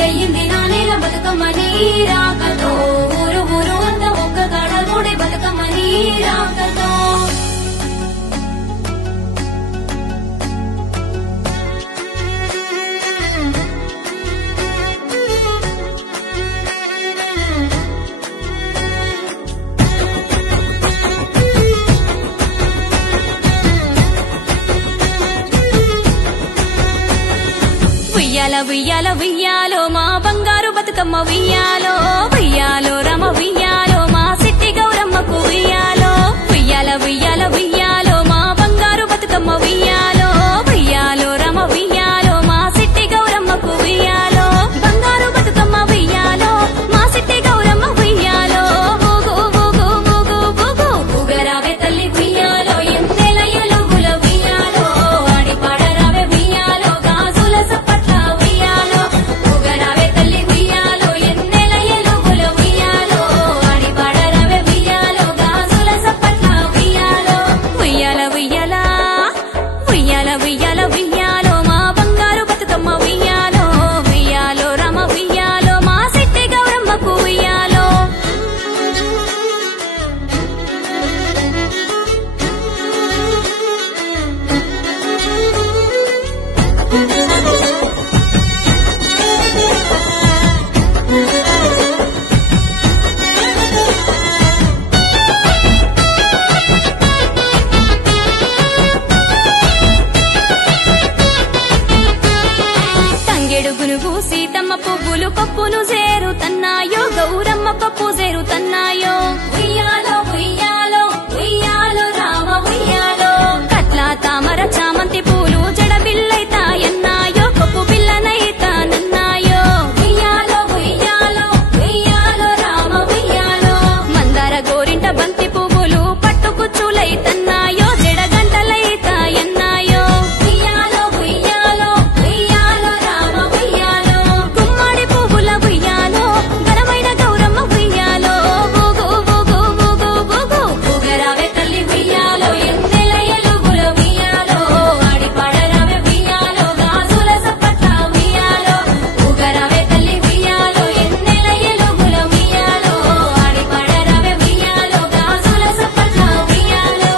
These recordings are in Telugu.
అయ్యింది నా నేల బతుకమ్మ నీరాకతో ఊరు ఊరు అంతా ఒక్క కాడ కూడి బతుకమ్మ నీరాకతో ఉయ్యాల ఉయ్యాల ఉయ్యాలో మా బంగారు బతుకమ్మ ఉయ్యాలో ఉయ్యాలో రమ ఉయ్యాలో మా సిట్టి గౌరమ్మకు ఉయ్యాలో ఉయ్యాల ఉయ్యాల ఉయ్యాలో మా బంగారు బతుకమ్మ ఉయ్యాలో ఉయ్యాలో రమ ఉయ్యాలో మా సిట్టి గౌరమ్మకు ఉయ్యాలో బంగారు బతుకమ్మ ఉయ్యాలో మా సిట్టి గౌరమ్మ ఉయ్యాలో ఊగు ఊగు ఊగు ఊగు ఊగరావే తల్లి ఉయ్యాలో ఎంతేల ఎలుగుల ఉయ్యాలో ఆడి పాడరావే ఉయ్యాలో గాజుల సప్పట్ల గునుగు సీతమ్మ పువ్వులు పప్పును చేరుతన్నాయో గౌరమ్మ పప్పు చేరుతన్నాయో ఉయ్యాలో ఉయ్యాలో ఉయ్యాలో రామ ఉయ్యాలో కట్ల తామర చామంతి పూలు జడబిల్లైతాయన్నాయో పప్పు బిల్లనైతానన్నాయో ఉయ్యాలో ఉయ్యాలో ఉయ్యాలో రామ ఉయ్యాలో మందార గోరింట బంతి పువ్వులు పట్టుకుచ్చులైతన్నాయో జడగంటలైతాయన్నాయో ఉయ్యాలో ఉయ్యాలో ఉయ్యాలో రామ ఉయ్యాలో గుమ్మడి పువ్వుల ఉయ్యాలో ఘనమైన గౌరమ్మ ఉయ్యాలో ఊగు ఊగు ఊగు ఊగు ఊగరావే తల్లి ఉయ్యాలో ఎంతెల ఎలుగుల ఉయ్యాలో ఆడి పాడరావే ఉయ్యాలో గాజుల సప్పట్ల ఉయ్యాలో ఊగరావే తల్లి ఉయ్యాలో ఎంతెల ఎలుగుల ఉయ్యాలో ఆడి పాడరావే ఉయ్యాలో గాజుల సప్పట్ల ఉయ్యాలో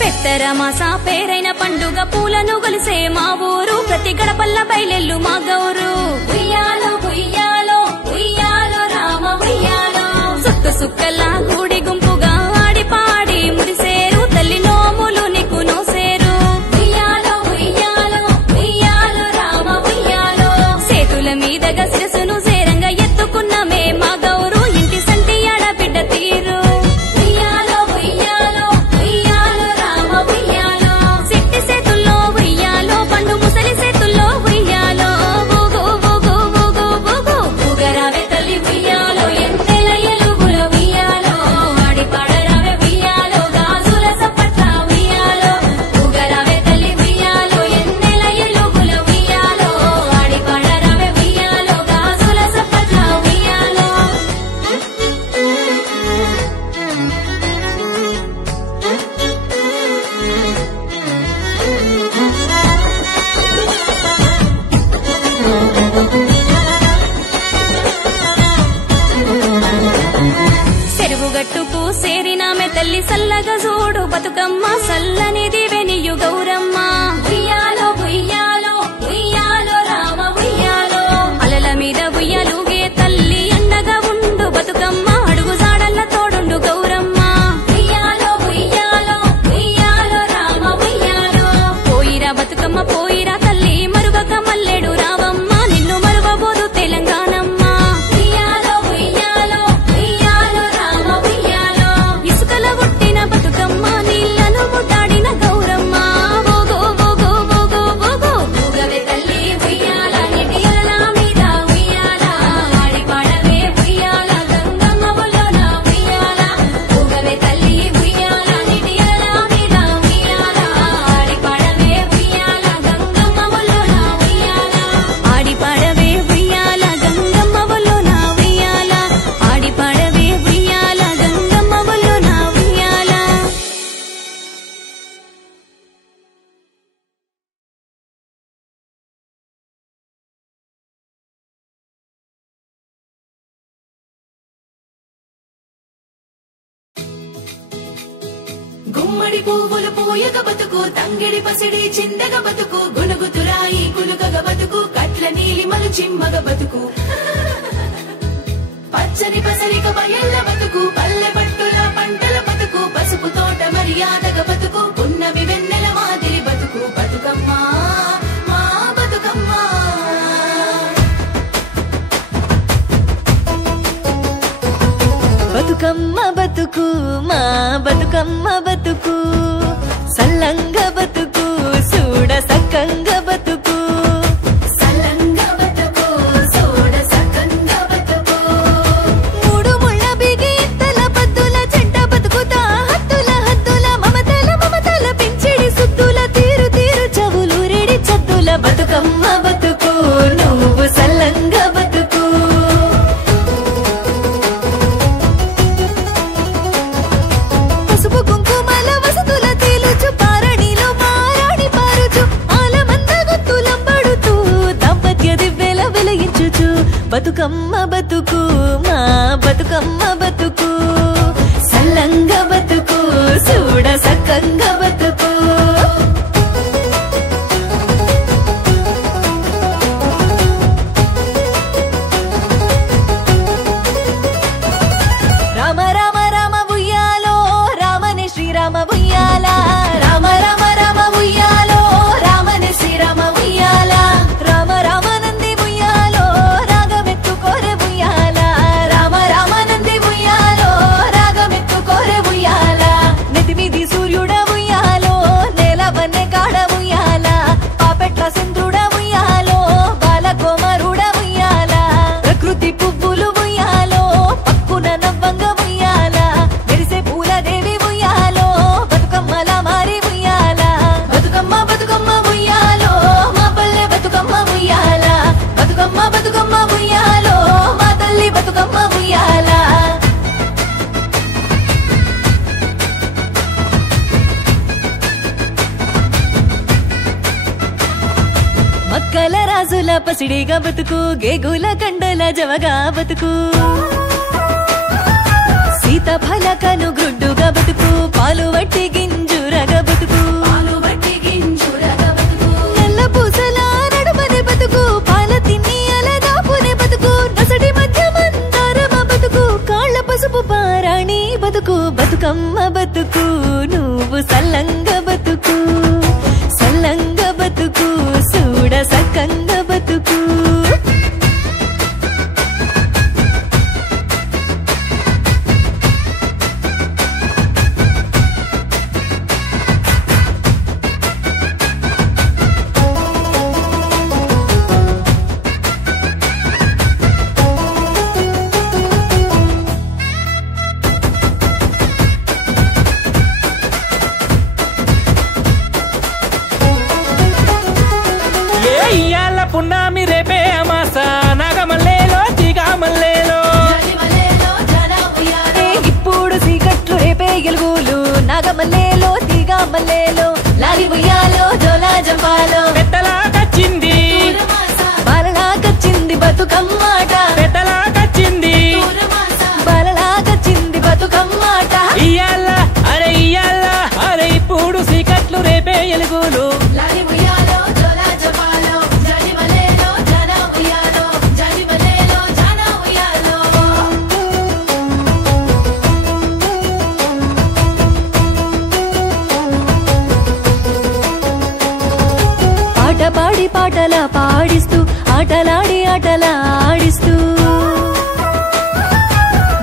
పెత్తరమాస పేరైన పండుగ పూలను గొలిసే మా ఊరు ప్రతి గడపల్ల బయలెల్లు మా గౌరు ఉయ్యాలో ఉయ్యాలో ఉయ్యాలో రామ ఉయ్యాలో సుట్టు సుక్కల గూడి గుంపుగా ఆడి పాడి మురిసేరు తల్లి నోములు నీకు నోసేరు ఉయ్యాలో ఉయ్యాలో ఉయ్యాలో రామ ఉయ్యాలో సేతుల మీదగా శిరసును సేరంగా ఎత్తుకున్నమే మా గౌరు ఇంటి సంటి ఆడబిడ్డ తీరు ఉయ్యాలో ఉయ్యాలో ఉయ్యాలో రామ ఉయ్యాలో సిట్టి సేతుల్లో ఉయ్యాలో పండు ముసలి సేతుల్లో ఉయ్యాలో ఊగు ఊగు ఊగు ఊగు ఊగరావే తల్లి ఉయ్యాలో ఎంతెల ఎలుగుల ఉయ్యాలో ఆడి పాడరావే ఉయ్యాలో గాజుల సప్పట్ల ఉయ్యాలో ఊగరావే తల్లి ఉయ్యాలో ఎంతెల ఎలుగుల ఉయ్యాలో ఆడి పాడరావే ఉయ్యాలో గాజుల సప్పట్ల ఉయ్యాలో చెరువు గట్టుకు సేరినామె తల్లి సల్లగా చూడు బతుకమ్మ సల్లనిది వెనియు గౌరమ్మ ఉయ్యాలో ఉయ్యాలో ఉయ్యాలో రామ ఉయ్యాలో అలల మీద ఉయ్యాలుగే తల్లి అండగా ఉండు బతుకమ్మ అడుగు జాడల్ల తోడుండు గౌరమ్మ ఉయ్యాలో ఉయ్యాలో ఉయ్యాలో రామ ఉయ్యాలో పోయిరా బతుకమ్మ పోయిరా తల్లి మరుగక మల్లెడు రావమ్మ నిన్ను మరువబోదు తెలంగాణమ్మ ఉయ్యాలో ఉయ్యాలో ఉయ్యాలో రామ ఉయ్యాలో ఇసుకల పుట్టిన బతుకమ్మ నీళ్లను ముద్దాడిన గౌరమ్మ ఊగు గుమ్మడి పువ్వులు పూయగ బతుకు తంగిడి పసిడి చిందగ బతుకు గునుగుతురాయి కులుకగ బతుకు కట్ల నీలిమలు చిమ్మగ బతుకు పచ్చని పసరిక బయళ్ళ బతుకు పల్లె పట్టుల పంటల బతుకు పసుపు తోట మర్యాదగ బతుకు పున్నమి వెన్నెల మాదిరి బతుకు బతుకమ్మ మా బతుకమ్మ బతుకమ్మ బతుకు మా బతుకమ్మ బతుకు సల్లంగ బతుకు చూడ సక్కంగ బతుకు సల్లంగ బతుకు చూడ సక్కంగ బతుకు మూడు ముళ్ళ బిగి ఎత్తల పద్దుల చెంట బతుకుతా హద్దుల హద్దుల మమతల పెంచిడి సుద్దుల తీరు తీరు చెవులు రెడి చద్దుల బతుకమ్మ బతుకు నువ్వు సల్లంగ బతుకు పసుపు కుంకుమల వసతుల తేలుచు పారణిలో మారాడి పారుచు ఆలమంద గుత్తులంబడుతూ దాంపత్య దివ్వెల వెలిగించుచు బతుకమ్మ బతుకు మా బతుకమ్మ బతుకు సల్లంగ బతుకు చూడ సక్కంగ బతుకు రామ రామ రామ ఉయ్యాలో రామనే శ్రీరామ ఉయ్యాల రామ రామ రామ ఉయ్యాలో రామనే శ్రీరామ ఉయ్యాల రామ రామానంది ఉయ్యాలో రాగమెత్తు కోరె ఉయ్యాల రామ రామానంది ఉయ్యాలో రాగమెత్తు కోరె ఉయ్యాల నెతిమిది సూర్యుడ ఉయ్యాలో నేలవన్నె కాడ ఉయ్యాల పాపెట్ల సింధుడ ఉయ్యాలో బాలకోమరుడ ఉయ్యాల ప్రకృతి పువ్వులు ఉయ్యాలో పక్కున నవ్వంగ ఉయ్యాల మెరిసే పూలదేవి ఉయ్యాలో బతుకమ్మల మారి ఉయ్యాల బతుకమ్మ బతుకమ్మ ఉయ్యాలో మా పల్లె బతుకమ్మ ఉయ్యాల బతుకమ్మ బతుకమ్మ ఉయ్యాలో మా తల్లి బతుకమ్మ ఉయ్యాల మక్కల రాజుల పసిడిగా బతుకు గేగుల కండల జవగా బతుకు సీతఫల కను గ్రుడ్డుగా బతుకు పాలు వట్టి గింజురగా బతుకు పాలు బట్టి గింజురగ బతుకు నల్ల పూసల నడుమనే బతుకు పాల తిని అలదాపునే బతుకు నసడి మధ్య మందారమ బతుకు కాళ్ళ పసుపు పారాణి బతుకు బతుకమ్మ బతుకు నువ్వు సల్లంగ బతుకు సల్లంగ బతుకు చూడ సక్కంగ బతుకు ఇయ్యాల పున్నామి రేపే అమాస నాగమల్లేలో తీగమల్లేలో జలిమలేలో జన ఉయ్యాలో ఇప్పుడు సీకట్లు రేపే గెలుగులు నాగమల్లేలో తీగ మల్లేలో లాలి ఉయ్యాలో జోలా జంపాలో పెట్టలా కచ్చింది పూరమాస బాలలాగచ్చింది బతుకమ్మాట పెట్టలా కచ్చింది పూరమాస బాలలాగచ్చింది బతుకమ్మాట ఇయ్యాల అరే ఇప్పుడు సీకట్లు రేపే ఎలుగులు లాలి ఉయ్యాలో జోలా జపాలో జలిమలేలో జన ఉయ్యాలో జలిమలేలో జన ఉయ్యాలో పాట పాడి పాటల పాడిస్తూ ఆటలాడి ఆటల ఆడిస్తూ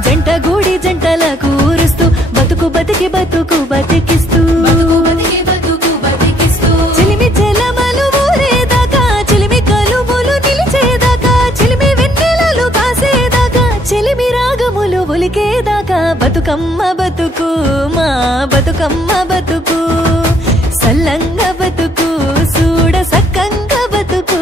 జంట గూడి జంటల కూరుస్తూ బతుకు బతికి బతుకు బతికిస్తూ బతుకు బతికి బతుకు బతికిస్తూ చిలిమి చెలమలు ఊరేదాకా చిలిమి కలుములు నిలిచేదాకా చిలిమి వెన్నెలలు కాసేదాకా చిలిమి రాగములు ఒలికేదాకా బతుకమ్మ బతుకు మా బతుకమ్మ బతుకు సల్లంగ బతుకు చూడ సక్కంగ బతుకు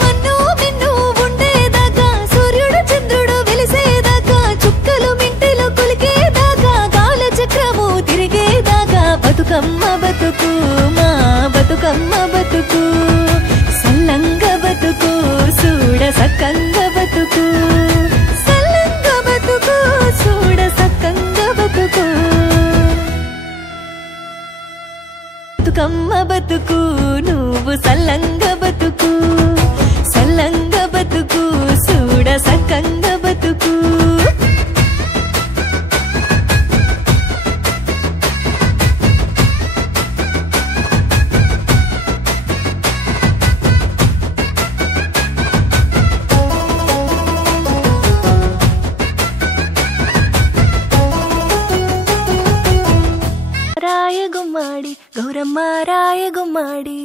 మన్ను మిన్ను ఉండేదాకా సూర్యుడు చంద్రుడు వెలిసేదాకా చుక్కలు మింటిలో కులికేదాకా కాల చక్రము తిరిగేదాకా బతుకమ్మ బతుకు మా బతుకమ్మ బతుకు సల్లంగ బతుకు చూడ సక్కంగ బతుకు సల్లంగ బతుకు చూడ సక్కంగ బతుకు బతుకమ్మ బతుకు నువ్వు సల్లంగ బతుకు సల్లంగ బతుకు చూడ సక్కంగ బతుకు రాయగుమ్మాడి గౌరమ్మ రాయగుమ్మాడి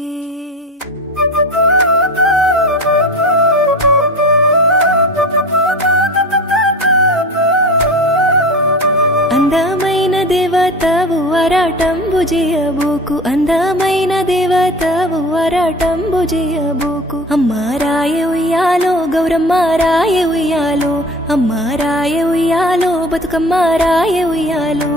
అందమైన దేవతవు అరాటంబు చేయబోకు అందమైన దేవతవు అరాటంబు చేయబోకు అమ్మ రాయ ఉయ్యాలో గౌరమ్మ రాయ ఉయ్యాలో అమ్మ రాయ ఉయ్యాలో బతుకమ్మ రాయ ఉయ్యాలో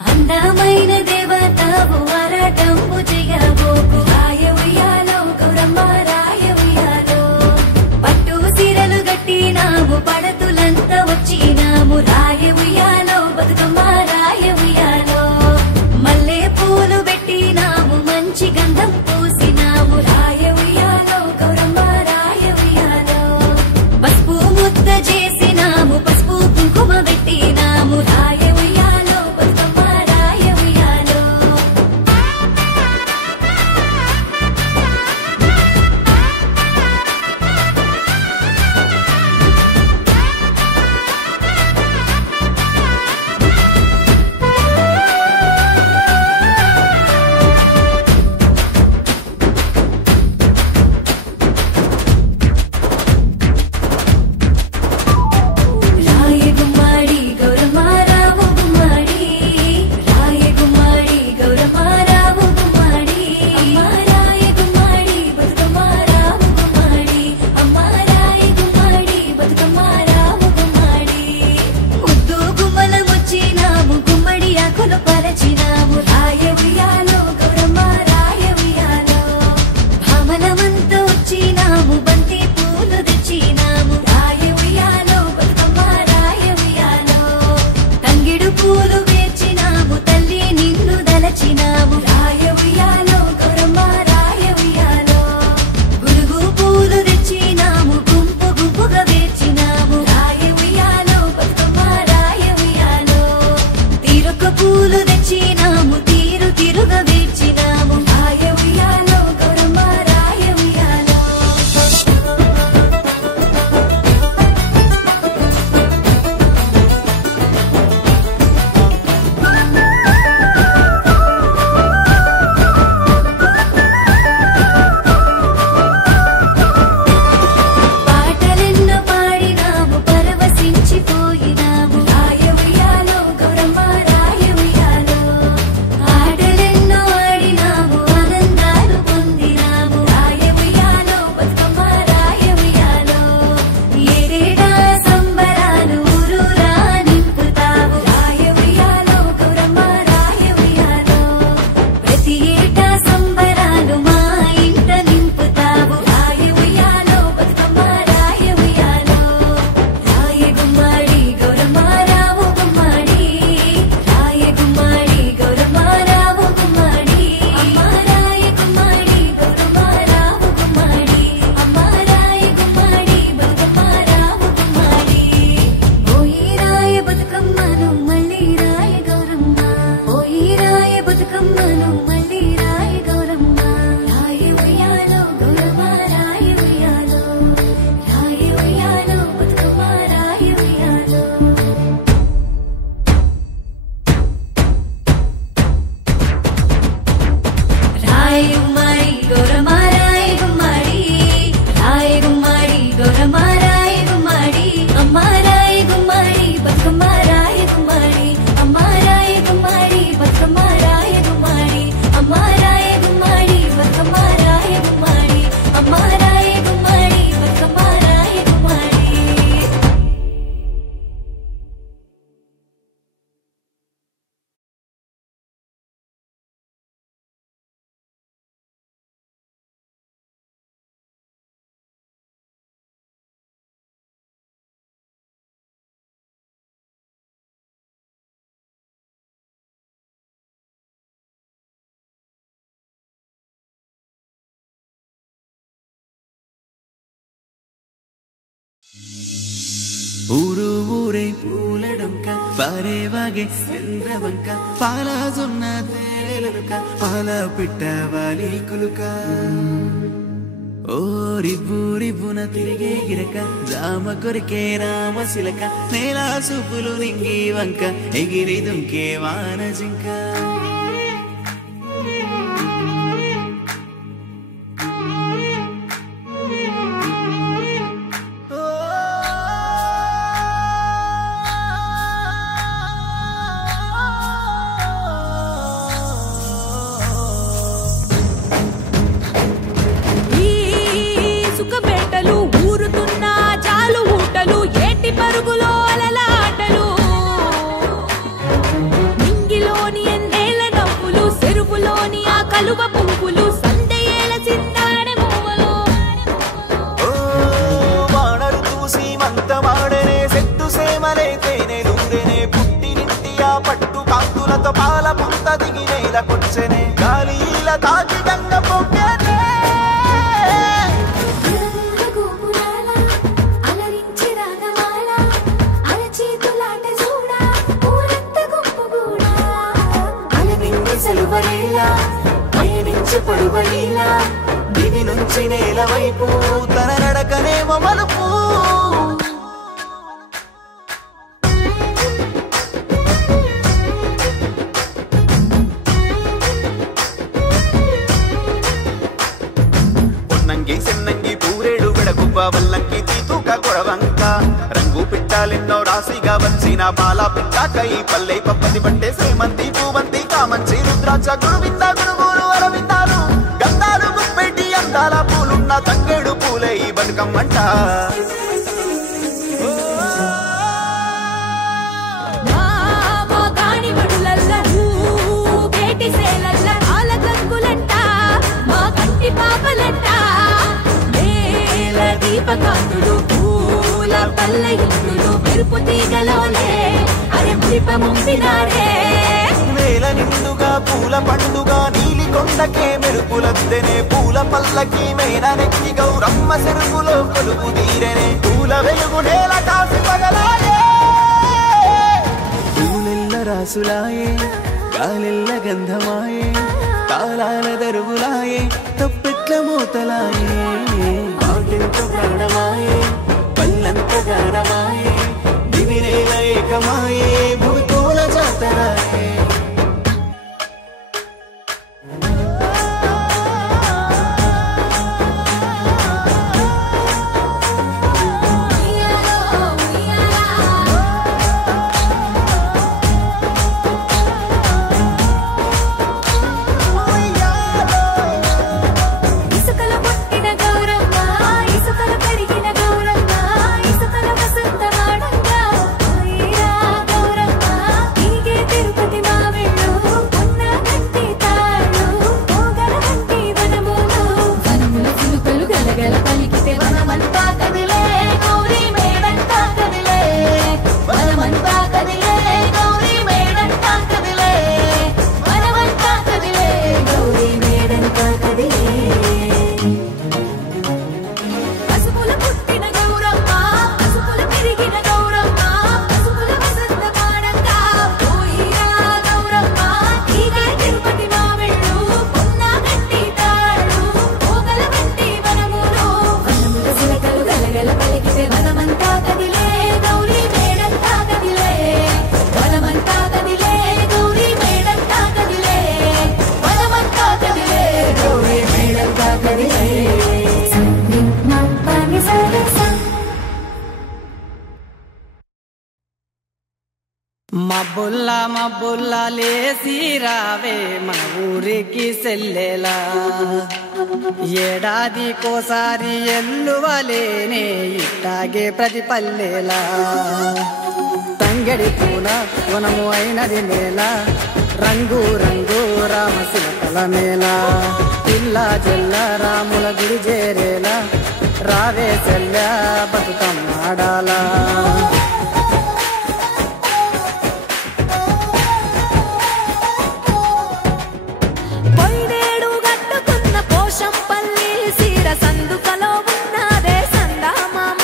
అందమైన దేవతవు అరాటంబు చేయబోకు రాయ ఉయ్యాలో గౌరమ్మ రాయ ఉయ్యాలో పట్టు సీరలు గట్టినాము పడతులంతా వచ్చినాము రాయ ఉయ్యాలో బతుకమ్మ రాయ ఉయ్యాలో మల్లె పూలు పెట్టినాము మంచి గంధం పూసినాము రాయ ఊరు ఊరే పూలడొంక పారేవాగే చంద్రవంక పాల జొన్న తేలెలుక పాల పిట్ట వాలి కులుక ఓ రివ్వు రివ్వున తిరిగే గిరక జామ కొరికే రామశిలక నేల సూపులు నింగి వంక ఎగిరి దుంకే వాన జింక పాల పుంత దిగి నేల కొచ్చెనే గాలిల తాకి గంగ పొంగెనే అలరించి రాగమాల అరచేతులాట చూడ ఊరంత గుంపుగూడా అలవింది సలువలేలా పయనించు పొడువలేలా దివి నుంచి నేల వైపు తన నడకనేమో మలుపు వల్లంకి తీతూక కొడవంక రంగు పిట్టాలెన్నో రాశిగా వచ్చిన పాల పిట్టాకై పల్లె పప్పది పట్టే శ్రీమంతి పూవంతి కామంచి రుద్రాక్ష గురువింద గురుగులు అరవిందాలు గంధాలు ముప్పెట్టి అందాల పూలున్న తంగేడు పూలే ఈ బతుకమ్మంట దీపకాంతులు పూల పల్ల ఇందులు మెరుపు తీగలోనే అరే మురిప ముంపినారే నేల నిండుగా పూల పండుగా నీలి కొండకే మెరుపులద్దెనే పూల పల్లకి మేన నెక్కి గౌరమ్మ సెరుపులో కొలుపు తీరెనే పూల వెలుగు నేల కాసి పగలాయే పూలెల్ల రాసులాయే గాలెల్ల గంధమాయే తాళాల దరువులాయే తప్పెట్ల మూతలాయే పాటెంత ప్రాణమాయే పల్లంత గారమాయే దివినేల ఏకమాయే భూతోల జాతరాయే మబ్బుల్లా లేసి రావే మన ఊరికి సెల్లెలా ఏడాదికోసారి ఎల్లువలేనే ఇట్టాగే ప్రతి పల్లెలా తంగడి పూల వనము అయినది మేళ రంగు రంగు రామశిల్పల మేళ పిల్ల జల్ల రాముల గుడి చేరేలా రావే సెల్ల బతుకమ్మాడాలా సందుకలో ఉన్నదే సందా మామ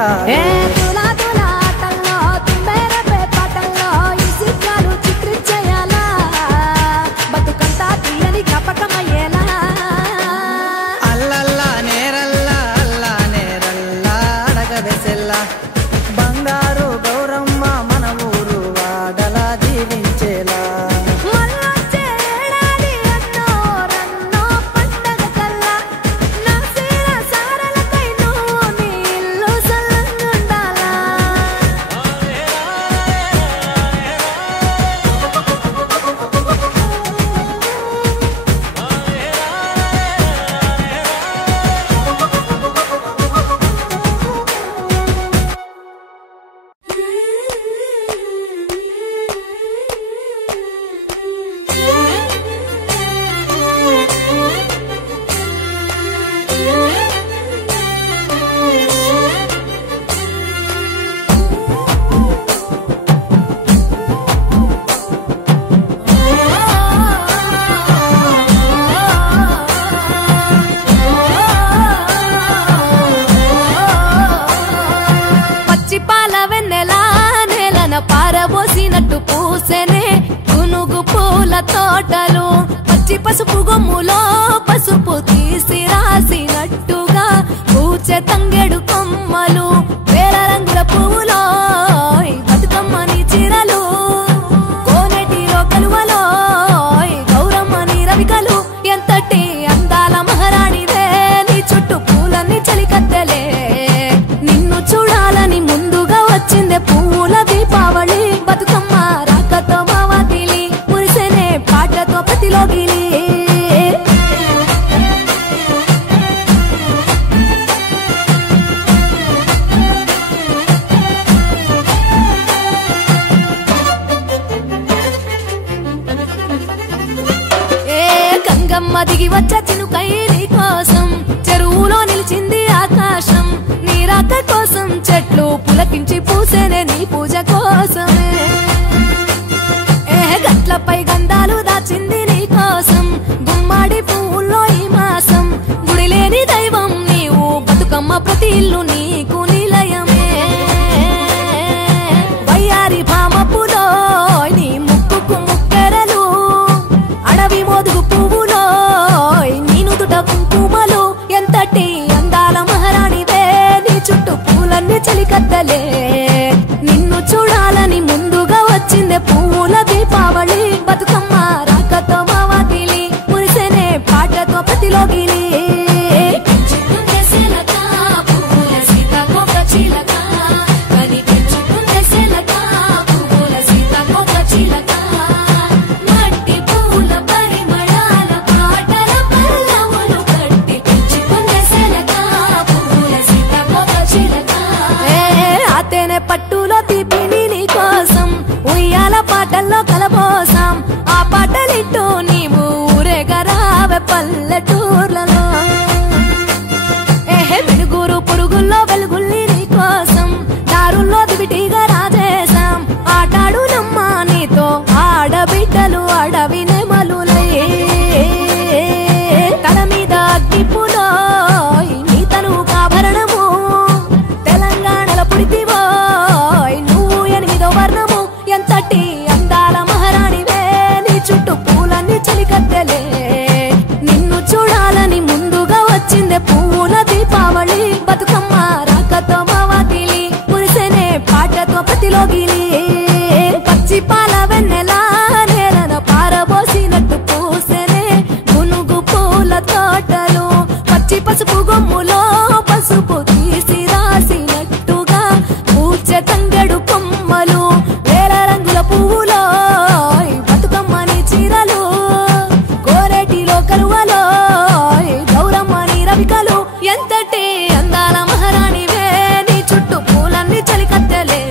చెయ్యా తులా తులా ఆటల్లో తుంబేరపే పాటల్లో ఈ చిత్రాలు చిత్రించేయాలా బతుకంతా తీయని జ్ఞాపకమయ్యేలా అల్లల్లా నేరల్లా అల్లా నేరల్లా అడగవెసెల్లా బంగారు గౌరమ్మ మన ఊరు వాడలా జీవించేలా మళ్ళొచ్చే ఏడాది అన్నో రన్నో పండగ కల్లా నా సీర సారలకై నువ్వు నీ ఇల్లు సల్లంగుండాలా పచ్చి పాల వెన్నెలా నేలన పారబోసినట్టు పూసెనే గునుగు పూల తోటలు పచ్చి పసుపు గొమ్ములో పసుపు తీసి రాసినట్టుగా పూచె తంగెడు కొమ్మలు వేల రంగుల పువ్వులో బతుకమ్మని చీరలు కోనేటిలో కలువలో గౌరమ్మని రవికలు ఎంతటి అందాల మహారాణివే నీ చుట్టూ పూలన్నీ చలికత్తెలే నిన్ను చూడాలని ముందుగా వచ్చిందే పువ్వుల దీపావళి బతుకమ్మ రాకతో మావాతిలి మురిసెనే పాటతో ప్రతిలోగిలి ఏ గంగమ్మ దిగి వచ్చే చినుకై నీ కోసం చెరువులో నిలిచింది ఆకాశం నీ రాక కోసం చెట్లు పులకించి పూసేనే నీ పూజ కోసమే ఏ గట్లపై గంధాలు దాచింది నీ కోసం గుమ్మాడి పువ్వుల్లో ఈ మాసం గుడి లేని దైవం నీవు బతుకమ్మ ప్రతి ఇల్లు నీకు నిలయమే వయ్యారి భామపులో నీ ముక్కుకు ముక్కెరలు అడవి మోదుగు పువ్వులో నీను దుట కుంకుమలు ఎంతటి అందాల మహారాణివే నీ చుట్టూ పూలన్నీ చలికత్తలే నిన్ను చూడాలని ముందుగా వచ్చిందే పువ్వుల దీపావళి బతుకమ్మ రాకతో మావాతిలి మురిసెనే పాటతో ప్రతిలోగిలి పట్టులో తీపిని నీ కోసం ఉయ్యాల పాటల్లో కలబోసాం ఆ పాటలిట్టు నీవు ఊరేగరావే పల్లెటూర్లలో వెలుగురు పురుగుల్లో వెలుగుల్ని నీ కోసం దారుల్లో దివిటిగా రాజేశాం ఆటాడు నమ్మా నీతో ఆడబిడ్డలు అడవి నెమలులై తల మీద అగ్గిపులో నీ తను కాభరణము తెలంగాణలో పుడితివో నువ్వు 8వ వర్ణము ఎంతటి అందాల మహారాణివే నీ చుట్టూ పూలన్నీ చలికత్తెలే నిన్ను చూడాలని ముందుగా వచ్చిందే పువ్వుల దీపావళి బతుకమ్మ రాకతో మావాతిలి మురిసెనే పాటతో ప్రతిలోగిలి పచ్చి పాల వెన్నెలా నేలన పారబోసినట్టు పూసెనే గునుగు పూల తోటలు పచ్చి పసుపు గొమ్ములో పసుపు తీసి రాసినట్టుగా పూచె తంగెడు కొమ్మలు వేల రంగుల పువ్వులో బతుకమ్మని చీరలు కోరేటిలో కలువలో గౌరమ్మని రవికలు ఎంతటి అందాల మహారాణివే నీ చుట్టూ పూలన్నీ చలికత్తెలే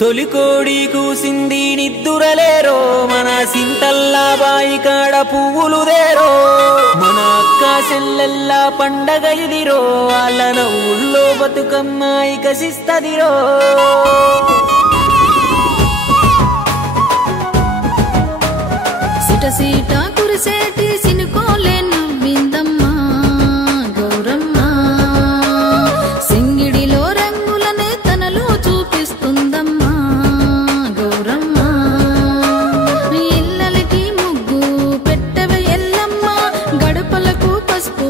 తొలికోడి కూసింది నిద్దురలేరో మన సింతల్లా బాయి కాడ పువ్వులు దేరో మన అక్క చెల్లెల్లా పండగ ఇదిరో వాళ్ళ నవ్వుల్లో బతుకమ్మ ఇకసిస్తదిరో సిట సీట కురిసేటి సినుకోలే నవ్విందమ్మా గౌరమ్మ సింగిడిలో రంగులనే తనలో చూపిస్తుందమ్మా గౌరమ్మ ఇళ్ళకి ముగ్గు పెట్టవ ఎల్లమ్మ గడపలకు పసుపు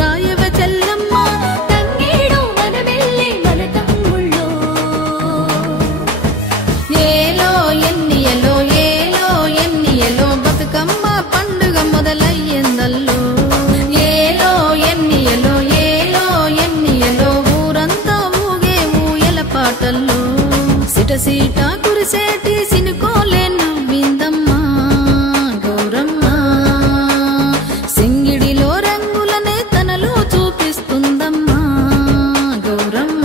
రాయవ చెల్లమ్మ తంగేడు మన వెళ్ళి మన తమ్ముళ్ళో ఏలో ఎన్నియలో ఏలో ఎన్నియలో బతుకమ్మ పండుగ మొదలయ్యిందల్లో ఏలో ఎన్నియలో ఊరంతా ఊగే ఊయల పాటల్లో సిట సీట కురిసేటి సినుకోలే నవ్విందమ్మా గౌరమ్మ సింగిడిలో రంగులనే తనలో చూపిస్తుందమ్మా గౌరమ్మ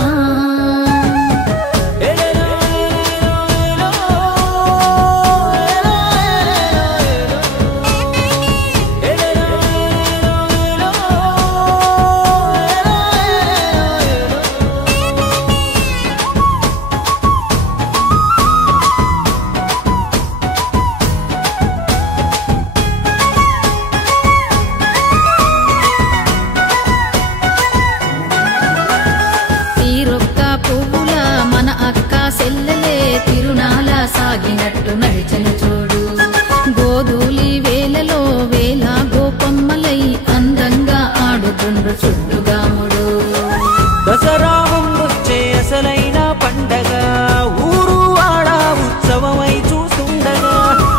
తీరొక్క పువ్వుల మన అక్క సెల్లెలే తిరునాల సాగినట్టు నడిచెను చూడు గోధూలి వేలలో వేల గోపమ్మలై అందంగా ఆడుతుండ్రు చుట్టుగాముడు దసరా ముందొచ్చే అసలైన పండగ ఊరు ఆడ ఉత్సవమై చూస్తుండగా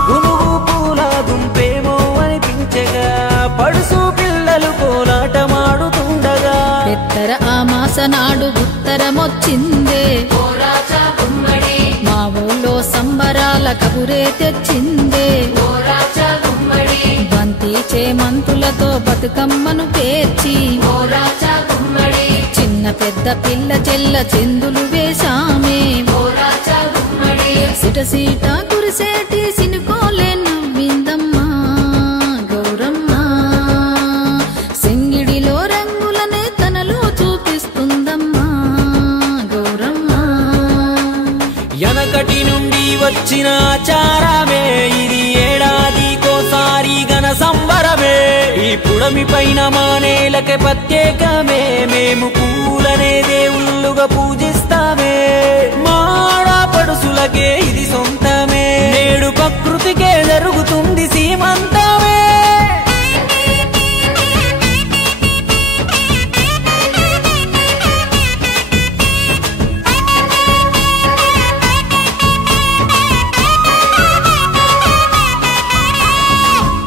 గునుగు పూల గుంపేమో అనిపించగా పడుసు పిల్లలు కోలాటమాడుతుండగా పెత్తర ఆ మాసనాడు ఉత్తరమొచ్చిందే మా ఊళ్ళో సంబరాల కబురే తెచ్చిందే బంతి చేమంతులతో బతుకమ్మను పేర్చి చిన్న పెద్ద పిల్ల చెల్ల చిందులు వేశామే సిట సీట కురిసేటి సినుకోలే నవ్విందమ్మా గౌరమ్మ సింగిడిలో రంగులనే తనలో చూపిస్తుందమ్మా గౌరమ్మ వెనకటి నుండి వచ్చిన ఆచారమే ఇది ఏడాదికోసారి ఘన సంబరమే ఈ పుడమి పైన మా నేలకే ప్రత్యేకమే మేము పూలనే దేవుళ్ళుగా పూజిస్తామే మాడపడుసులకే ఇది సొంతమే నేడు ప్రకృతికే జరుగుతుంది సీమంతమే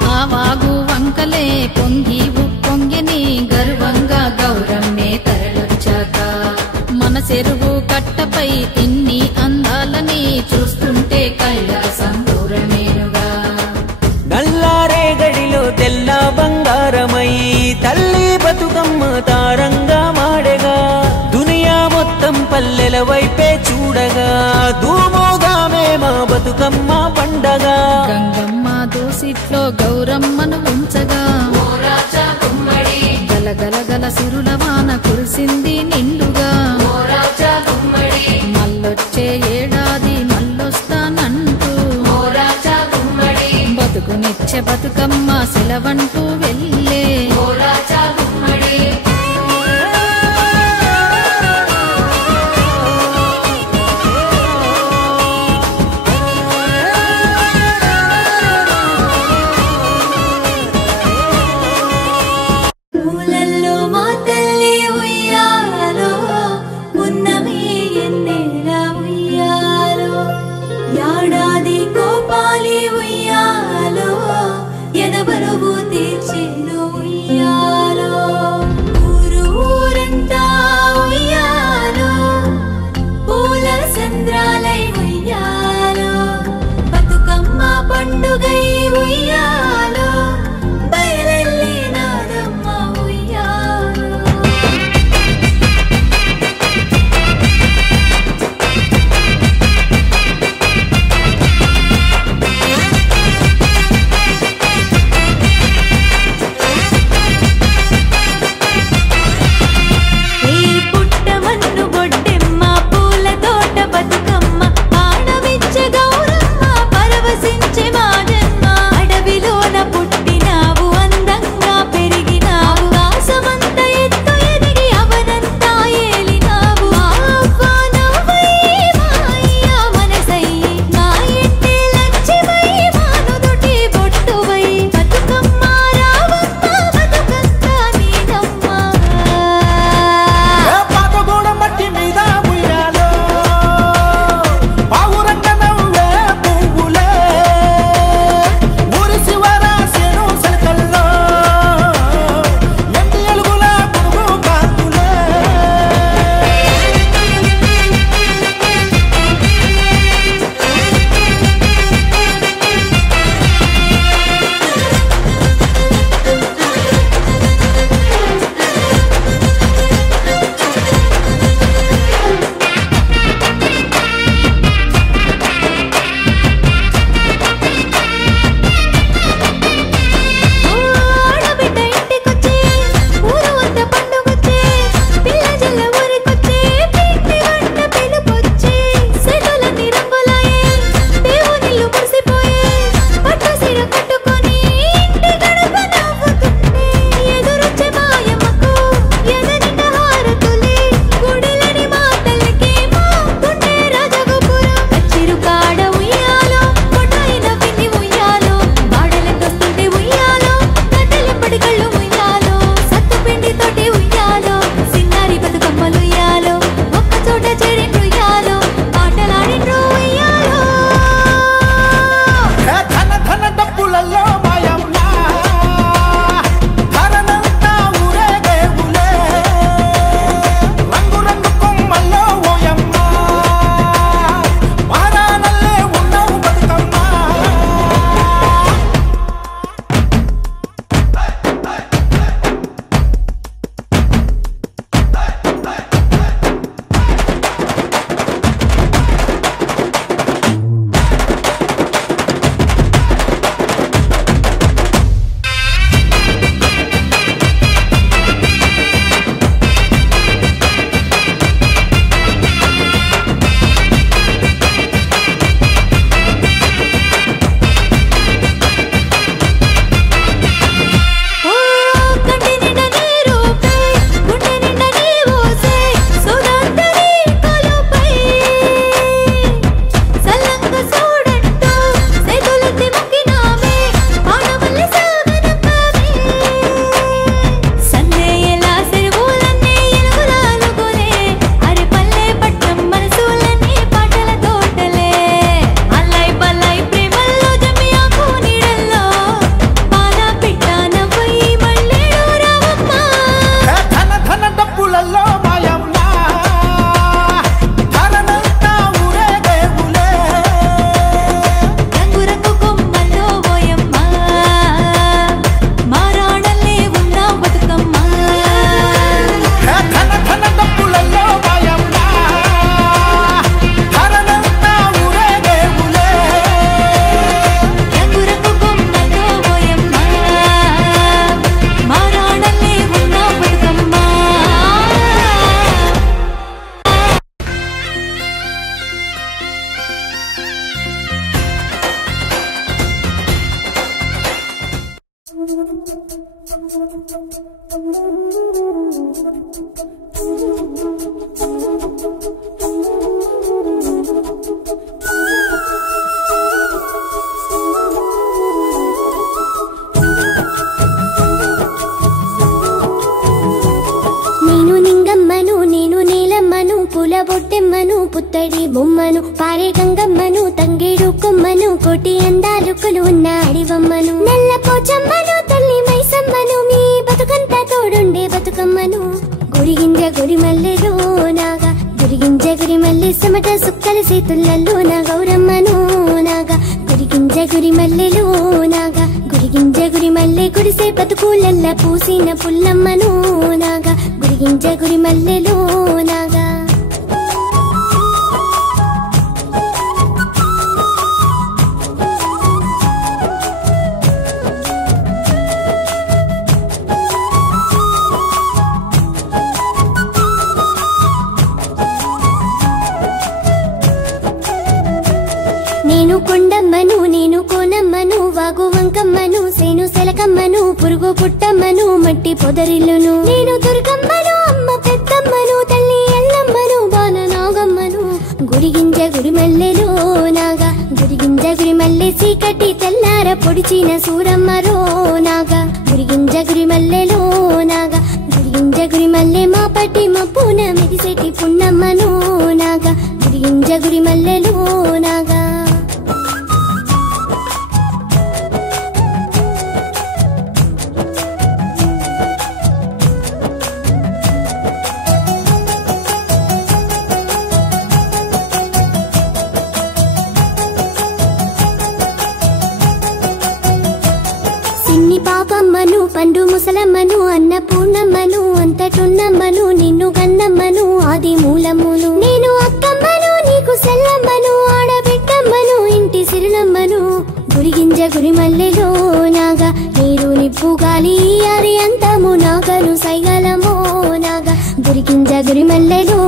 ఆ వాగు వంకలే పొంగి ఉప్పొంగిని గర్వంగా గౌరమ్మే తరలొచ్చాక మన చెరువు కట్టపై ఇన్ని అందాలని చూస్తుంటే కళ్ళ సందూరమేనుగా నల్లారే గడిలో తెల్ల బంగారమై తల్లి బతుకమ్మ తారంగా మాడగా దునియా మొత్తం పల్లెల వైపే చూడగా ధూమోగామే మా బతుకమ్మ పండగ గంగమ్మ దోసిట్లో గౌరమ్మను ఉంచగా గలగలగల సిరుల వాన కురిసింది నిండుగా మల్లొచ్చే ఏడాది మల్లొస్తానంటూ బతుకునిచ్చే బతుకమ్మ సెలవంటూ వెళ్ళే పూలల్లో మా తల్లి ఉయ్యాలో ఉన్నమి ఎన్నెల ఉయ్యాలో ఏడాది కోపాలి ఉయ్యాలో ఎదబరువు తీర్చేను నేను నింగమ్మను నేను నీలమ్మను పూల బొట్టెమ్మను పుత్తడి బొమ్మను పారే గంగమ్మను తంగేడు కొమ్మను కోటి అందాలుకులు ఉన్న అడివమ్మను నల్ల పోచమ్మను తల్లి మైసమ్మను మీ బతుకంతా తోడుండే బతుకమ్మను గురిగింజ గురి మల్లెలో నాగా గురిగింజ గురి మల్లె సమట సుక్కల సేతులలో నా గౌరమ్మను నాగా గురిగింజ గురి మల్లెలో నాగా గురిగింజ గురి మల్లె గుడిసే బతుకులల్ల పూసిన పుల్లమ్మను నాగా గురిగింజ గురి మల్లెలో నాగా నేను కొండమ్మను నేను కోనమ్మను వాగు వంకమ్మను సేను సెలకమ్మను పురుగు పుట్టమ్మను మట్టి పొదరిల్లును నేను దుర్గమ్మను అమ్మ పెద్దమ్మను తల్లి ఎల్లమ్మను బాల నాగమ్మను గురిగింజ గురి మల్లెలో నాగా గురిగింజ గురి మల్లె చీకటి తెల్లార పొడిచిన సూరమ్మరో నాగా గురిగింజ గురి మల్లెలో నాగా గురిగింజ గురి మల్లె మా పట్టి మా పూన మెరిసెటి పున్నమ్మను నాగా గురిగింజ గురి మల్లెలో నాగా పాపమ్మను పండు ముసలమ్మను అన్నపూర్ణమ్మను అంతటున్నమ్మను నిన్ను గన్నమ్మను ఆది మూలమ్మును నేను అక్కమ్మను నీకు సెల్లమ్మను ఆడబిడ్డమ్మను ఇంటి సిరులమ్మను గురిగింజ గురి మల్లెలో నాగా నీరు నిప్పు గాలి అరి అంతము నాగను సైగలమో నాగా గురిగింజ గురి మల్లెలో